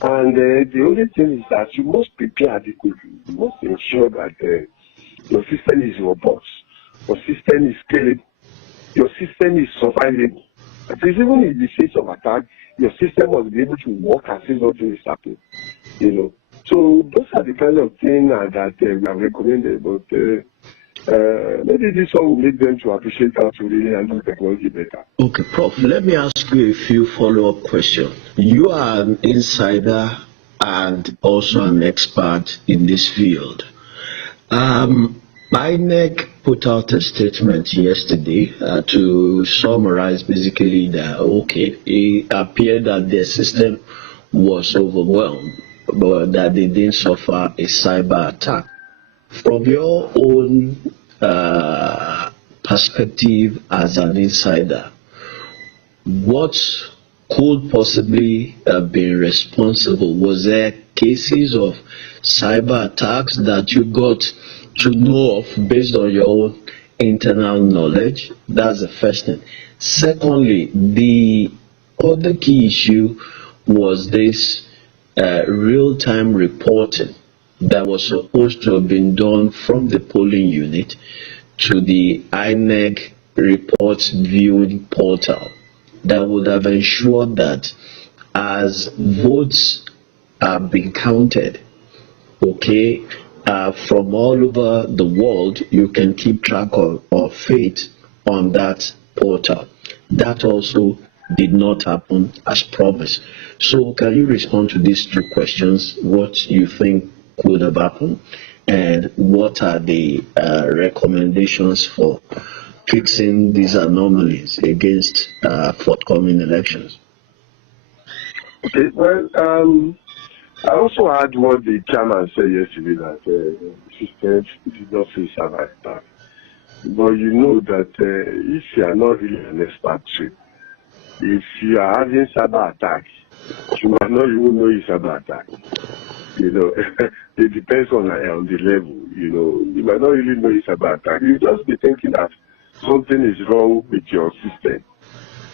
And the only thing is that you must prepare adequately. You must ensure that your system is robust, your system is scalable, your system is survivable. At least even in the face of attack, your system must be able to work as if nothing is happening. So those are the kind of things that we have recommended. But maybe this one will make them to appreciate how to really handle technology better. Okay, Prof, let me ask you a few follow-up questions. You are an insider and also an expert in this field. INEC put out a statement yesterday to summarize basically that, okay, it appeared that their system was overwhelmed, but that they didn't suffer a cyber attack. From your own perspective as an insider, what could possibly have been responsible? Was there cases of cyber attacks that you got to know of based on your own internal knowledge. That's the first thing. Secondly, the other key issue was this real-time reporting that was supposed to have been done from the polling unit to the INEC reports viewing portal that would have ensured that as votes are being counted, okay, from all over the world, you can keep track of it on that portal. That also did not happen as promised. So can you respond to these two questions? What you think could have happened, and what are the recommendations for fixing these anomalies against forthcoming elections? Okay, well, I also heard what the chairman said yesterday, that the system did not face cyber attack. But you know that if you are not really an expert, if you are having cyber attacks, you might not even know it's cyber attack. You know, it depends on the level. You know, you might not really know it's cyber attack. You just be thinking that something is wrong with your system.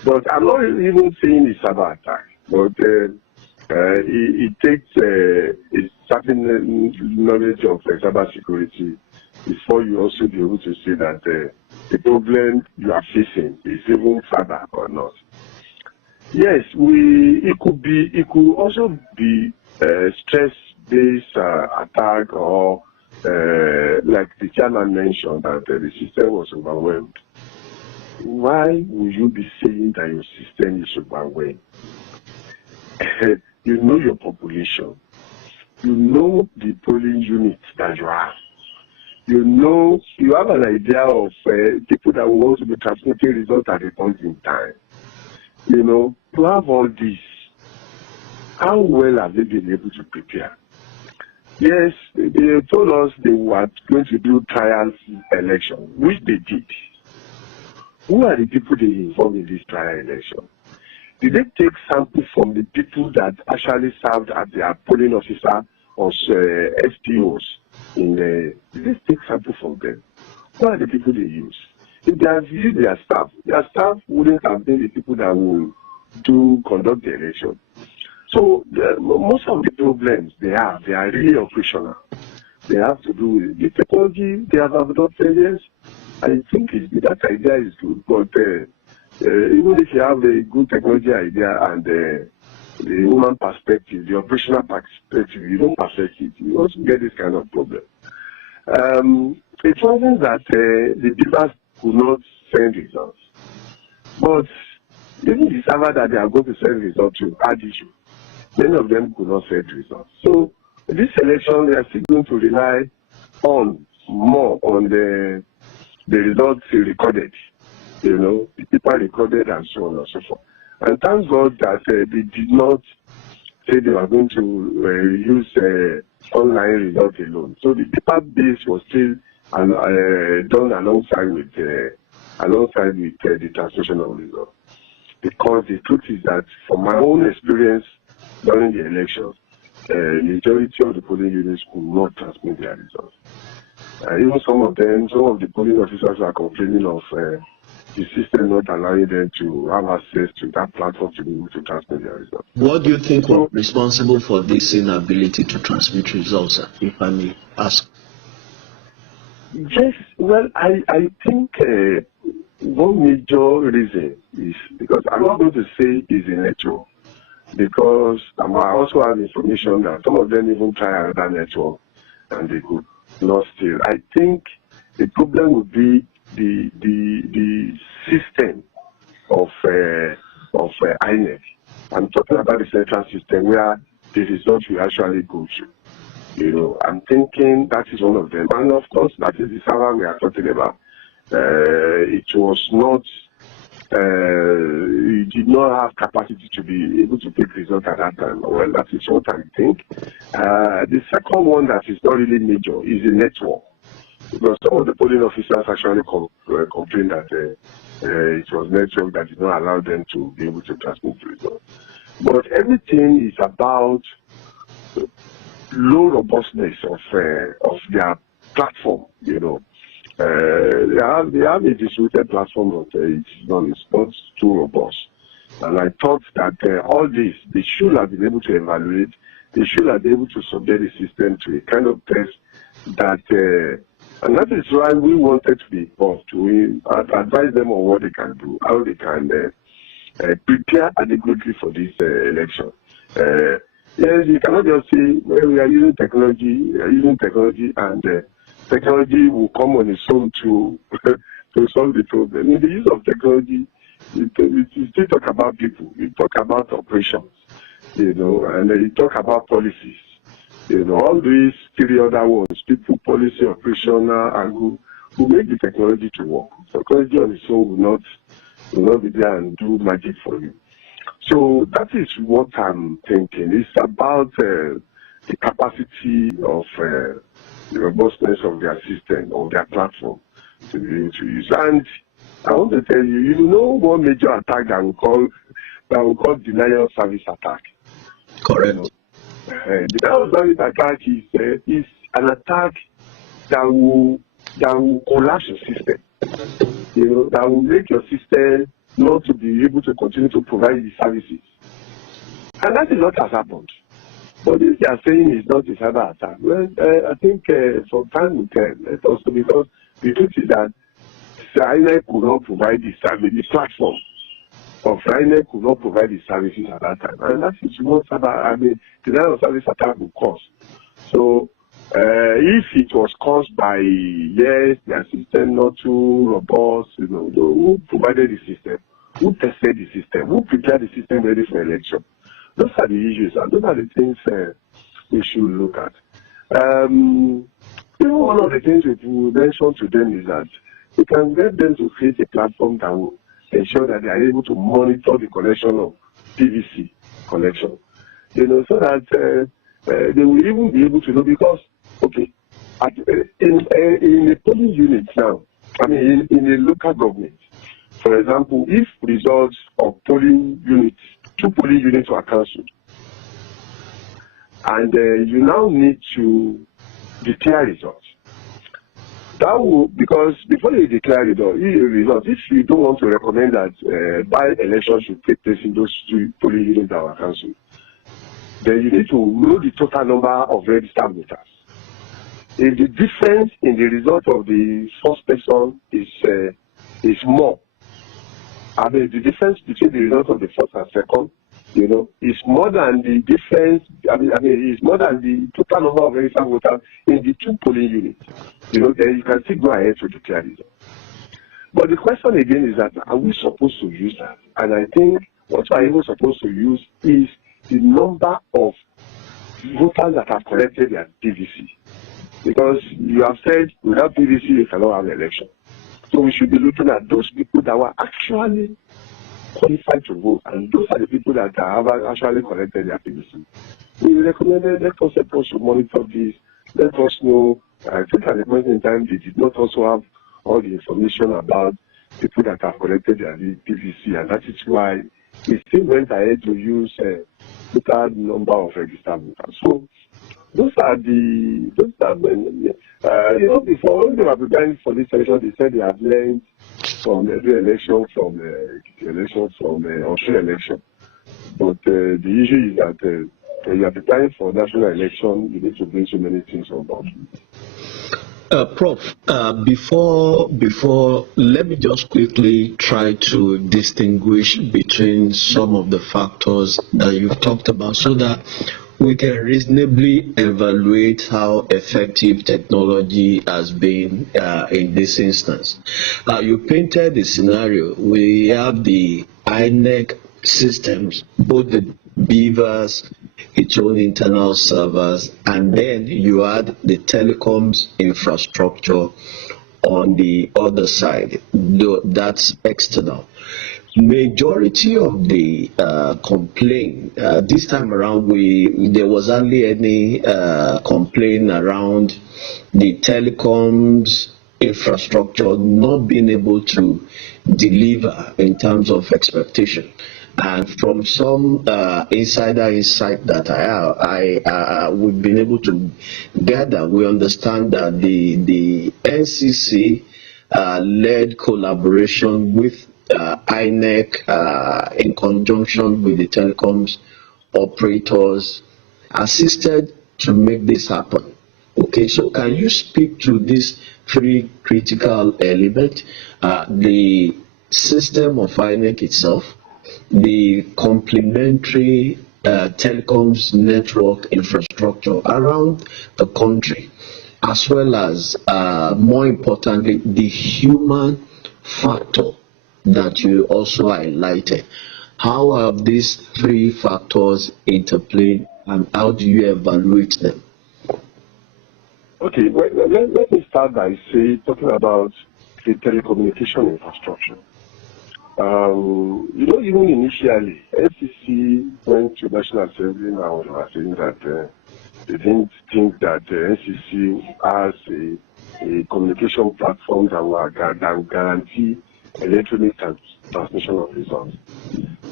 But I'm not even saying it's cyber attack. But it takes a certain knowledge of cyber security before you also be able to say that the problem you are facing is even cyber or not. Yes, it could also be stress-based attack, or like the chairman mentioned, that the system was overwhelmed. Why would you be saying that your system is overwhelmed? You know your population. You know the polling units that you have. You know, you have an idea of people that will want to be transmitting results at a point in time. You know, to have all this, how well have they been able to prepare? Yes, they told us they were going to do trial election, which they did. Who are the people they involved in this trial election? Did they take samples from the people that actually served as their polling officer or SPOs? Did they take samples from them? Who are the people they use? If they have used their staff wouldn't have been the people that will conduct the election. So most of the problems they are really operational. They have to do with the technology they have adopted. Yes, I think that idea is good, but even if you have a good technology idea and the human perspective, the operational perspective, you don't perfect it, you also get this kind of problem. It wasn't that the dealers could not send results, but even the server that they are going to send results to had issue. Many of them could not send results. So this election, they are still going to rely more on the results recorded. You know, the people recorded and so on and so forth. And thank God that they did not say they were going to use online results alone. So the paper base was still done alongside with the transmission of results. Because the truth is that, from my own experience during the elections, the majority of the polling units could not transmit their results. Even some of the polling officers are complaining of the system not allowing them to have access to that platform to be able to transmit their results. What do you think was responsible for this inability to transmit results, if I may ask? Yes, well, I think one major reason is because I'm not going to say it's a network, because I also have information that some of them even try another network and they could not steal. I think the problem would be the system of INEC. I'm talking about the central system where the results will actually go through. You know, I'm thinking that is one of them. And of course, that is the server we are talking about. It was not, it did not have capacity to be able to take results at that time. Well, that is what I think. The second one that is not really major is the network. Because some of the polling officers actually complained that it was network that did not allow them to be able to transmit the results. But everything is about low robustness of their platform, you know. They have a distributed platform, but it's not too robust. And I thought that all this, they should have been able to evaluate, they should have been able to subject the system to a kind of test that, and that is why we wanted to be involved, to advise them on what they can do, how they can prepare adequately for this election. Yes, you cannot just say, well, we are using technology, and technology will come on its own to solve the problem. In the use of technology, you still talk about people, you talk about operations, and then you talk about policies. All these three other ones, people, policy, operational angle, will make the technology to work. Technology on its own will not be there and do magic for you. So that is what I'm thinking. It's about the capacity of the robustness of their system, of their platform to be able to use. And I want to tell you, one major attack that we call denial of service attack. Correct. Denial of service attack is an attack that will collapse your system. That will make your system not to be able to continue to provide the services. And that is what has happened. But this they are saying is not a cyber attack. Well, I think from time will tell, also because the truth is that INEC could not provide the service, the platform of INEC could not provide the services at that time. And that is what denial of service attack will cause. So if it was caused by, yes, their system not too robust, who provided the system, who tested the system, who prepared the system ready for election. Those are the issues, and those are the things we should look at. One of the things we mentioned to them is that we can get them to create a platform that will ensure that they are able to monitor the collection of PVC collection, so that they will even be able to know, because, okay, in a polling unit now, in a local government, for example, if results of polling units, 2 polling units were cancelled, and you now need to declare results. That will, because before you declare results, if you don't want to recommend that by-elections should take place in those 2 polling units that were cancelled, then you need to know the total number of registered voters. If the difference in the result of the first person is more, the difference between the result of the first and second, is more than the difference. Is more than the total number of registered voters in the 2 polling units. Then you can still go ahead to declare it. But the question again is that, are we supposed to use that? And I think what we are even supposed to use is the number of voters that have collected their PVC. Because you have said without PVC you cannot have an election. So we should be looking at those people that were actually qualified to vote, and those are the people that have actually collected their PVC. We recommended, let us supposed to monitor this. Let us know. I think at the point in time they did not also have all the information about people that have collected their PVC, and that is why we still went ahead to use a total number of registered voters. So before when they were preparing for this election, they said they have learned from every election, from the election, from Australian election. But the issue is that when you are preparing for national election, you need to bring so many things on board. Prof, before, let me just quickly try to distinguish between some of the factors that you've talked about, so that we can reasonably evaluate how effective technology has been in this instance. You painted the scenario. We have the INEC systems, both the BVAS, its own internal servers, and then you add the telecoms infrastructure on the other side. That's external. Majority of the complaint this time around, there was hardly any complaint around the telecoms infrastructure not being able to deliver in terms of expectation. And from some insider insight that we've been able to gather, we understand that the NCC led collaboration with INEC in conjunction with the telecoms operators assisted to make this happen. Okay, so can you speak to these three critical elements? The system of INEC itself, the complementary telecoms network infrastructure around the country, as well as, more importantly, the human factor that you also highlighted. How have these three factors interplayed, and how do you evaluate them? Okay, well, let me start by talking about the telecommunication infrastructure. You know, even initially, FCC went to National Assembly now and was saying that they didn't think that NCC has a communication platform that will guarantee electronic transmission of results.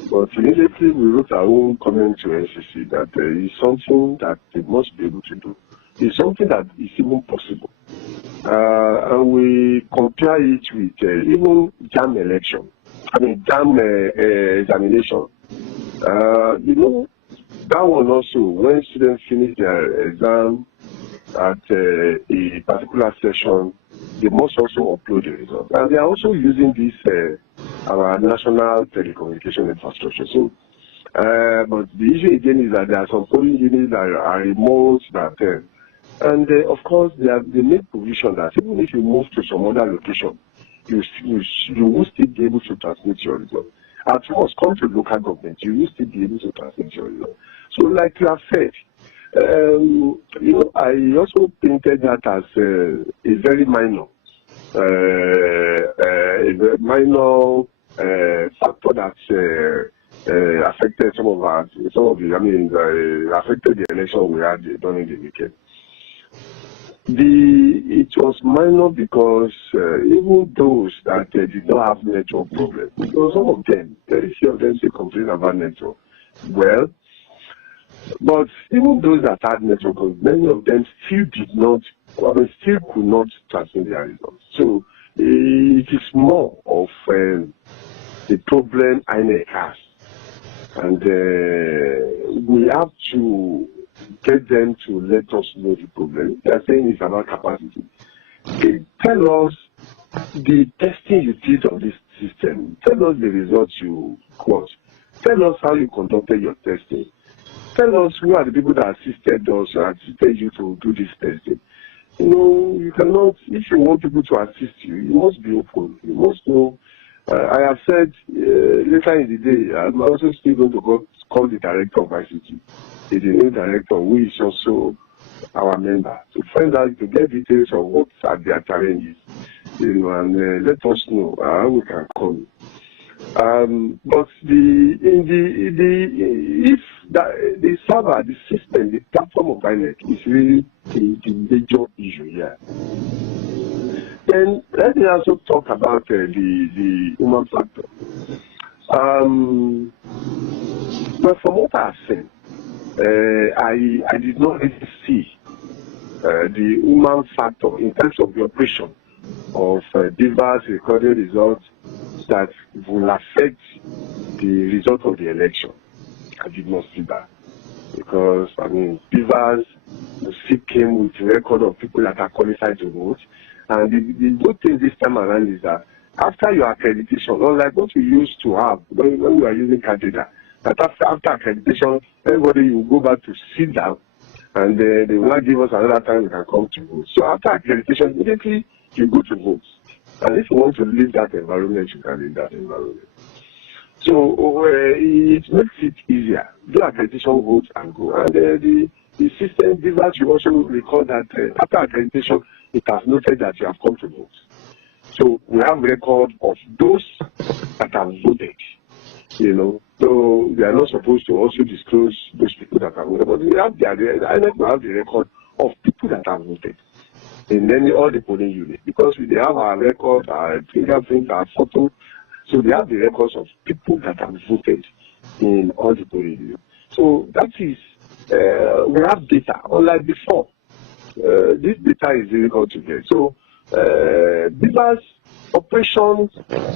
But immediately we wrote our own comment to NCC that it's something that they must be able to do. It's something that is even possible. And we compare it with even JAM election. JAM examination. You know, that one also, when students finish their exam at a particular session, they must also upload the results. And they are also using this, our national telecommunication infrastructure. So, but the issue again is that there are some polling units that are remote, and of course, they make provision that even if you move to some other location, you will still be able to transmit your results. At first, come to local government, you will still be able to transmit your results. So, like you have said, you know, I also painted that as a very minor, factor that affected affected the election we had during the weekend. It was minor because even those that did not have network problems, because some of them, very few of them, still complain about network. Well, but even those that had network problems, many of them still could not transmit their results. So it is more of the problem INEC has, and we have to get them to let us know the problem. They are saying it's about capacity. Tell us the testing you did on this system. Tell us the results you got. Tell us how you conducted your testing. Tell us who are the people that assisted us or assisted you to do this testing. You know, you cannot, if you want people to assist you, you must be open. You must know. I have said later in the day, I'm also still going to call the director of ICT. The new director, who is also our member, to find out, to get details of what are their challenges, you know, and let us know how we can come. But the server, the system, the platform of INEC is really the major issue here. Then let me also talk about the human factor. But from what I have said, I did not really see the human factor in terms of the operation of diverse recorded results that will affect the result of the election. I did not see that, because Beavers still came with a record of people that are qualified to vote, and the good thing this time around is that after your accreditation, unlike what we used to have when we are using Candida, that after accreditation, everybody will go back to sit down, and they will not give us another time we can come to vote. So after accreditation, immediately you go to vote. And if you want to leave that environment, you can leave that environment. So it makes it easier. Do accreditation, vote, and go. And the system, Beavers, you also record that after accreditation, it has noted that you have come to vote. So we have record of those that have voted, you know. So they are not supposed to also disclose those people that have voted, but we have the record of people that have voted in all the polling units, because they have our record, our fingerprint, our photo. So they have the records of people that have voted radio. So that is, we have data, unlike before. This data is difficult to get. So, Beaver's operations,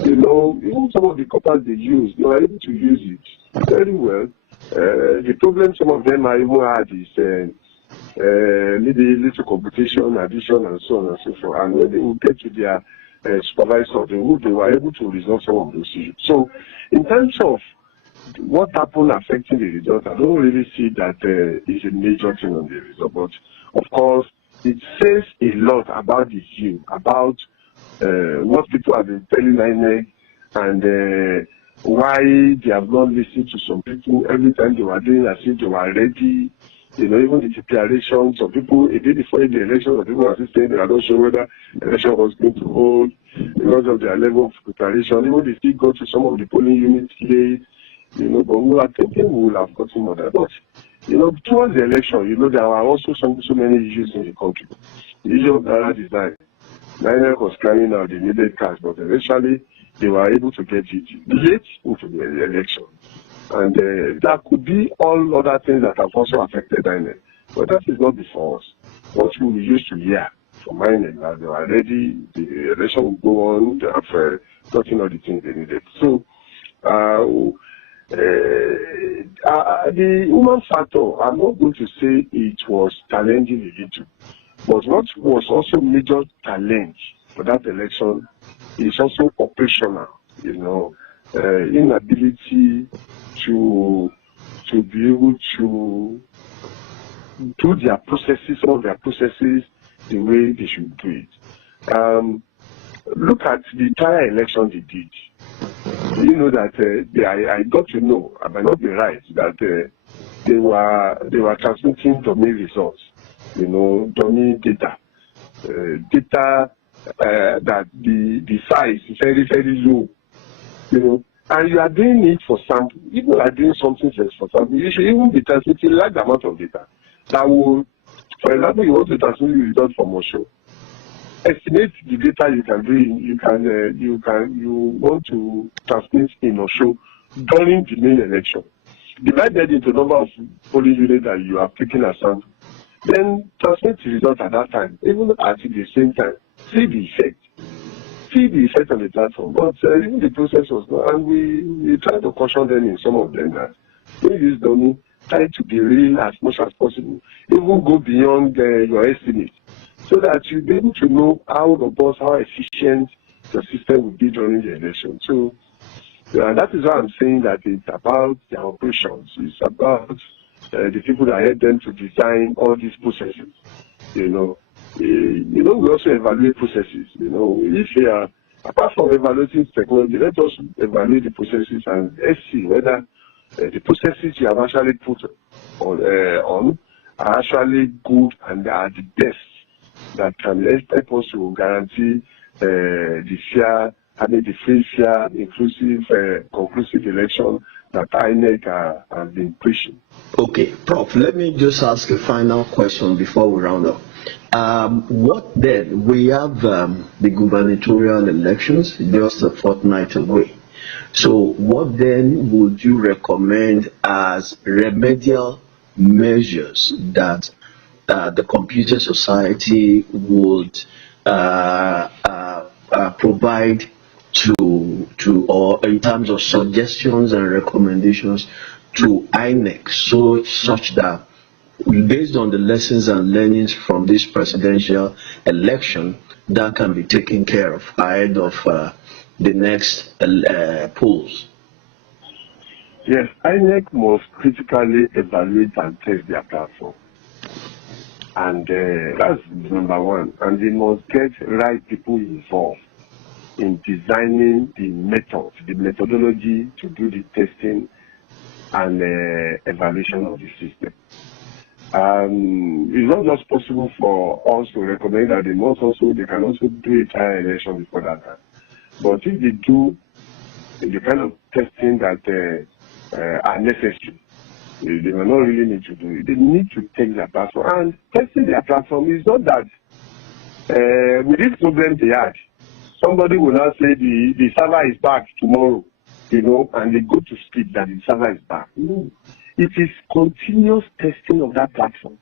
even some of the coppers they use, they are able to use it very well. The problem some of them are even had is maybe little computation, addition, and so on and so forth. And when they will get to their supervisor, they were able to resolve some of those issues. So, in terms of what happened affecting the result, I don't really see that is a major thing on the result. But of course, it says a lot about the view, about what people have been telling INEC, and why they have not listened to some people every time they were doing as if they were ready. Even the declarations of people a day before the election, people were saying they are not sure whether the election was going to hold because of their level of preparation. Even they still go to some of the polling units late, but we are thinking we will have gotten more than that. But, towards the election, there were also so many issues in the country. The issue of data design. INEC was carrying out the needed cash, but eventually they were able to get it late into the election. And there could be all other things that have also affected INEC. But that is not before us. What we used to hear from INEC, that they were ready, the election will go on, they have gotten all the things they needed. So, the human factor, I'm not going to say it was challenging a little, but what was also major challenge for that election is also operational, inability to be able to do their processes, some of their processes, the way they should do it. Look at the entire election they did. That I got to know, I might not be right, that they were transmitting dummy results, dummy data, that the size is very, very low, and you are doing it for sample. If you are doing something for sample, you should even be transmitting large amount of data. That will, for example, you want to transmit the result from Osho. Estimate the data you can do. You want to transmit in Osho during the main election. Divided into number of polling units that you are taking as sample. Then transmit the result at that time, even at the same time. See the effect on the platform. But even the process was not, and we try to caution them in some of them that when you use dummy, try to be real as much as possible. Even go beyond your estimate, so that you'll be able to know how robust, how efficient the system will be during the election. So that is why I'm saying that it's about their operations. It's about the people that help them to design all these processes. We also evaluate processes. If you are, apart from evaluating technology, let us evaluate the processes and let's see whether the processes you have actually put on are actually good and are the best that can help us to guarantee the free, fair, inclusive, conclusive election that INEC has been preaching. Okay, Prof, let me just ask a final question before we round up. What then? We have the gubernatorial elections just a fortnight away. So what then would you recommend as remedial measures that the Computer Society would provide to or in terms of suggestions and recommendations to INEC, such that based on the lessons and learnings from this presidential election, that can be taken care of ahead of the next polls? Yes, INEC must critically evaluate and test their platform. And that's number one. And they must get right people involved in designing the method, the methodology to do the testing and evaluation of the system. It's not just possible for us to recommend that they can also do a trial election before that time. But if they do the kind of testing that are necessary, they will not really need to do it. They need to take their platform. And testing their platform is not that with this problem they had, somebody will now say the server is back tomorrow, and they go to sleep that the server is back. No. it is continuous testing of that platform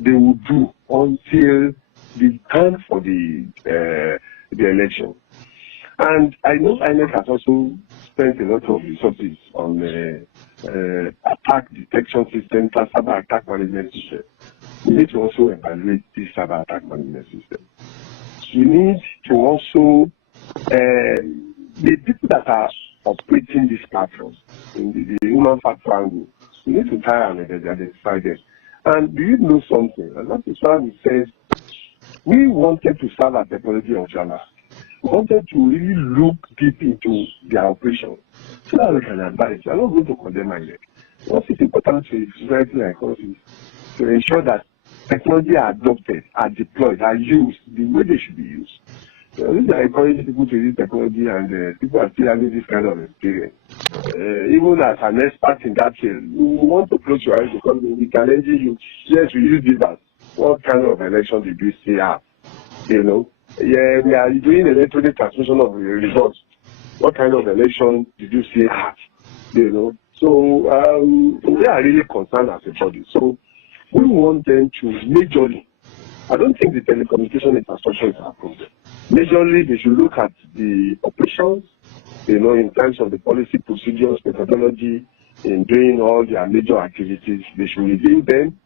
they will do until the time for the election. And I know INEC has also spent a lot of resources on attack detection system, cyber attack management system. We need to also evaluate this cyber attack management system. We need to also, the people that are operating these platforms, in the human factor angle, we need to try and identify them. And do you know something? And that is why we said we wanted to serve as technology observers. We wanted to really look deep into their operation so that we can advise. I'm not going to condemn INEC. What is important to a society like us is to ensure that technology are adopted, are deployed, are used the way they should be used. So this is encouraging people to use technology, and people are still having this kind of experience. Even as an expert in that field, you want to close your eyes because we challenging you. Yes, we use this as what kind of election did you see have? You know, yeah, we are doing electronic transmission of the results. What kind of election did you see have? You know, so we are really concerned as a body. So we want them to majorly. I don't think the telecommunication infrastructure is our problem. Majorly, they should look at the operations, you know, in terms of the policy procedures, methodology, in doing all their major activities. They should review them.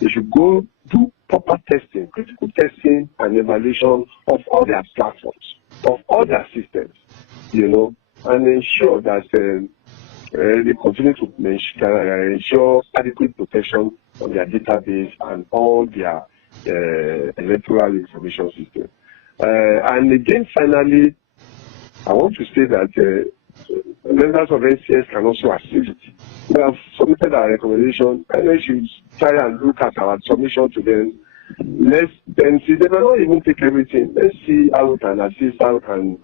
They should go do proper testing, critical testing and evaluation of all their platforms, of all their systems, you know, and ensure that they continue to ensure adequate protection on their database and all their electoral information system. And again, finally, I want to say that members of NCS can also assist. We have submitted our recommendation, and they should try and look at our submission to them. Let's then see. They may not even take everything. Let's see how we can assist. How we can.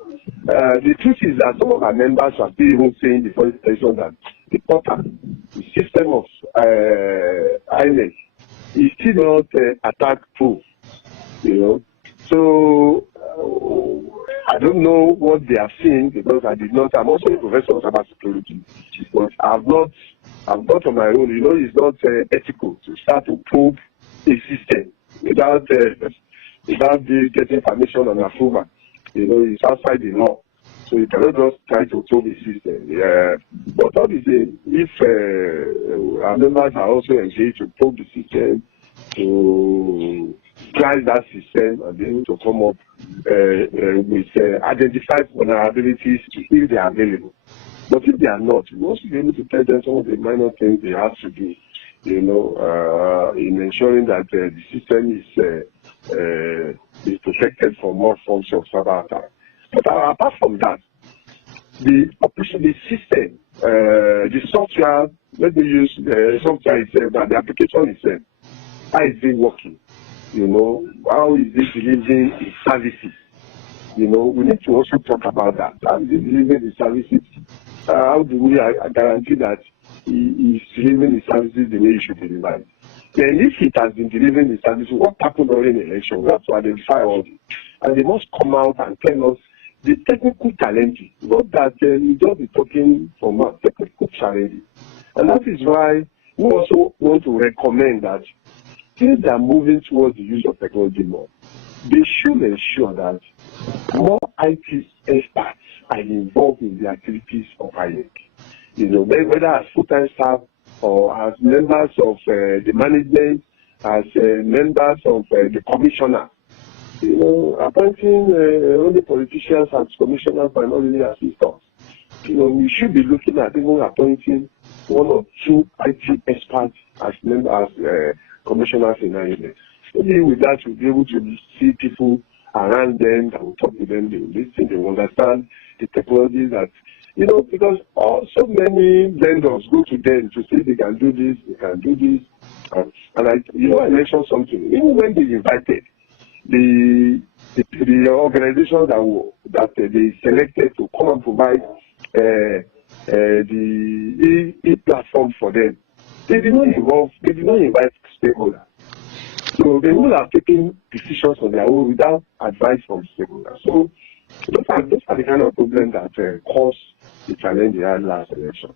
The truth is that some of our members are still even saying before the session that the portal, the system of INEC, is still not attack-proof. You know, so I don't know what they have seen because I did not. I'm also a professor of cybersecurity, but I've got on my own. You know, it's not ethical to start to probe a system without getting permission and approval. You know, it's outside the law, so you cannot just try to probe the system. But obviously, if our members are also engaged to probe the system, to drive that system and be able to come up with identified vulnerabilities if they are available. But if they are not, we also be able to tell them some of the minor things they have to do, you know, in ensuring that the system is protected from more forms of cyber attack. But apart from that, the operation, the system, the software, let me use the software itself, but the application itself, how is it working? You know, how is it delivering its services? You know, we need to also talk about that. How is it delivering the services? How do we guarantee that he is delivering the services the way it should be delivered? Then if it has been delivering the services, what happened during the election? We have to identify all this. And they must come out and tell us the technical challenges, not that we just be talking from a technical challenges. And that is why we also want to recommend that since they are moving towards the use of technology more, they should ensure that more IT experts are involved in the activities of INEC. You know, whether as full-time staff or as members of the management, as members of the commissioner. You know, appointing only politicians as commissioners might not really assist us. You know, we should be looking at even appointing one or two IT experts as members, commissioners in INEC. Maybe with that, we'll be able to see people around them that will talk to them, they will listen, they will understand the technology that, you know, because so many vendors go to them to say they can do this, they can do this. And I mentioned something. Even when they invited the organizations that they selected to come and provide the e-platform for them, they did not invite stakeholders. So they would have taken decisions on their own without advice from stakeholders. So those are the kind of problems that caused the challenge they had last election.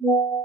you.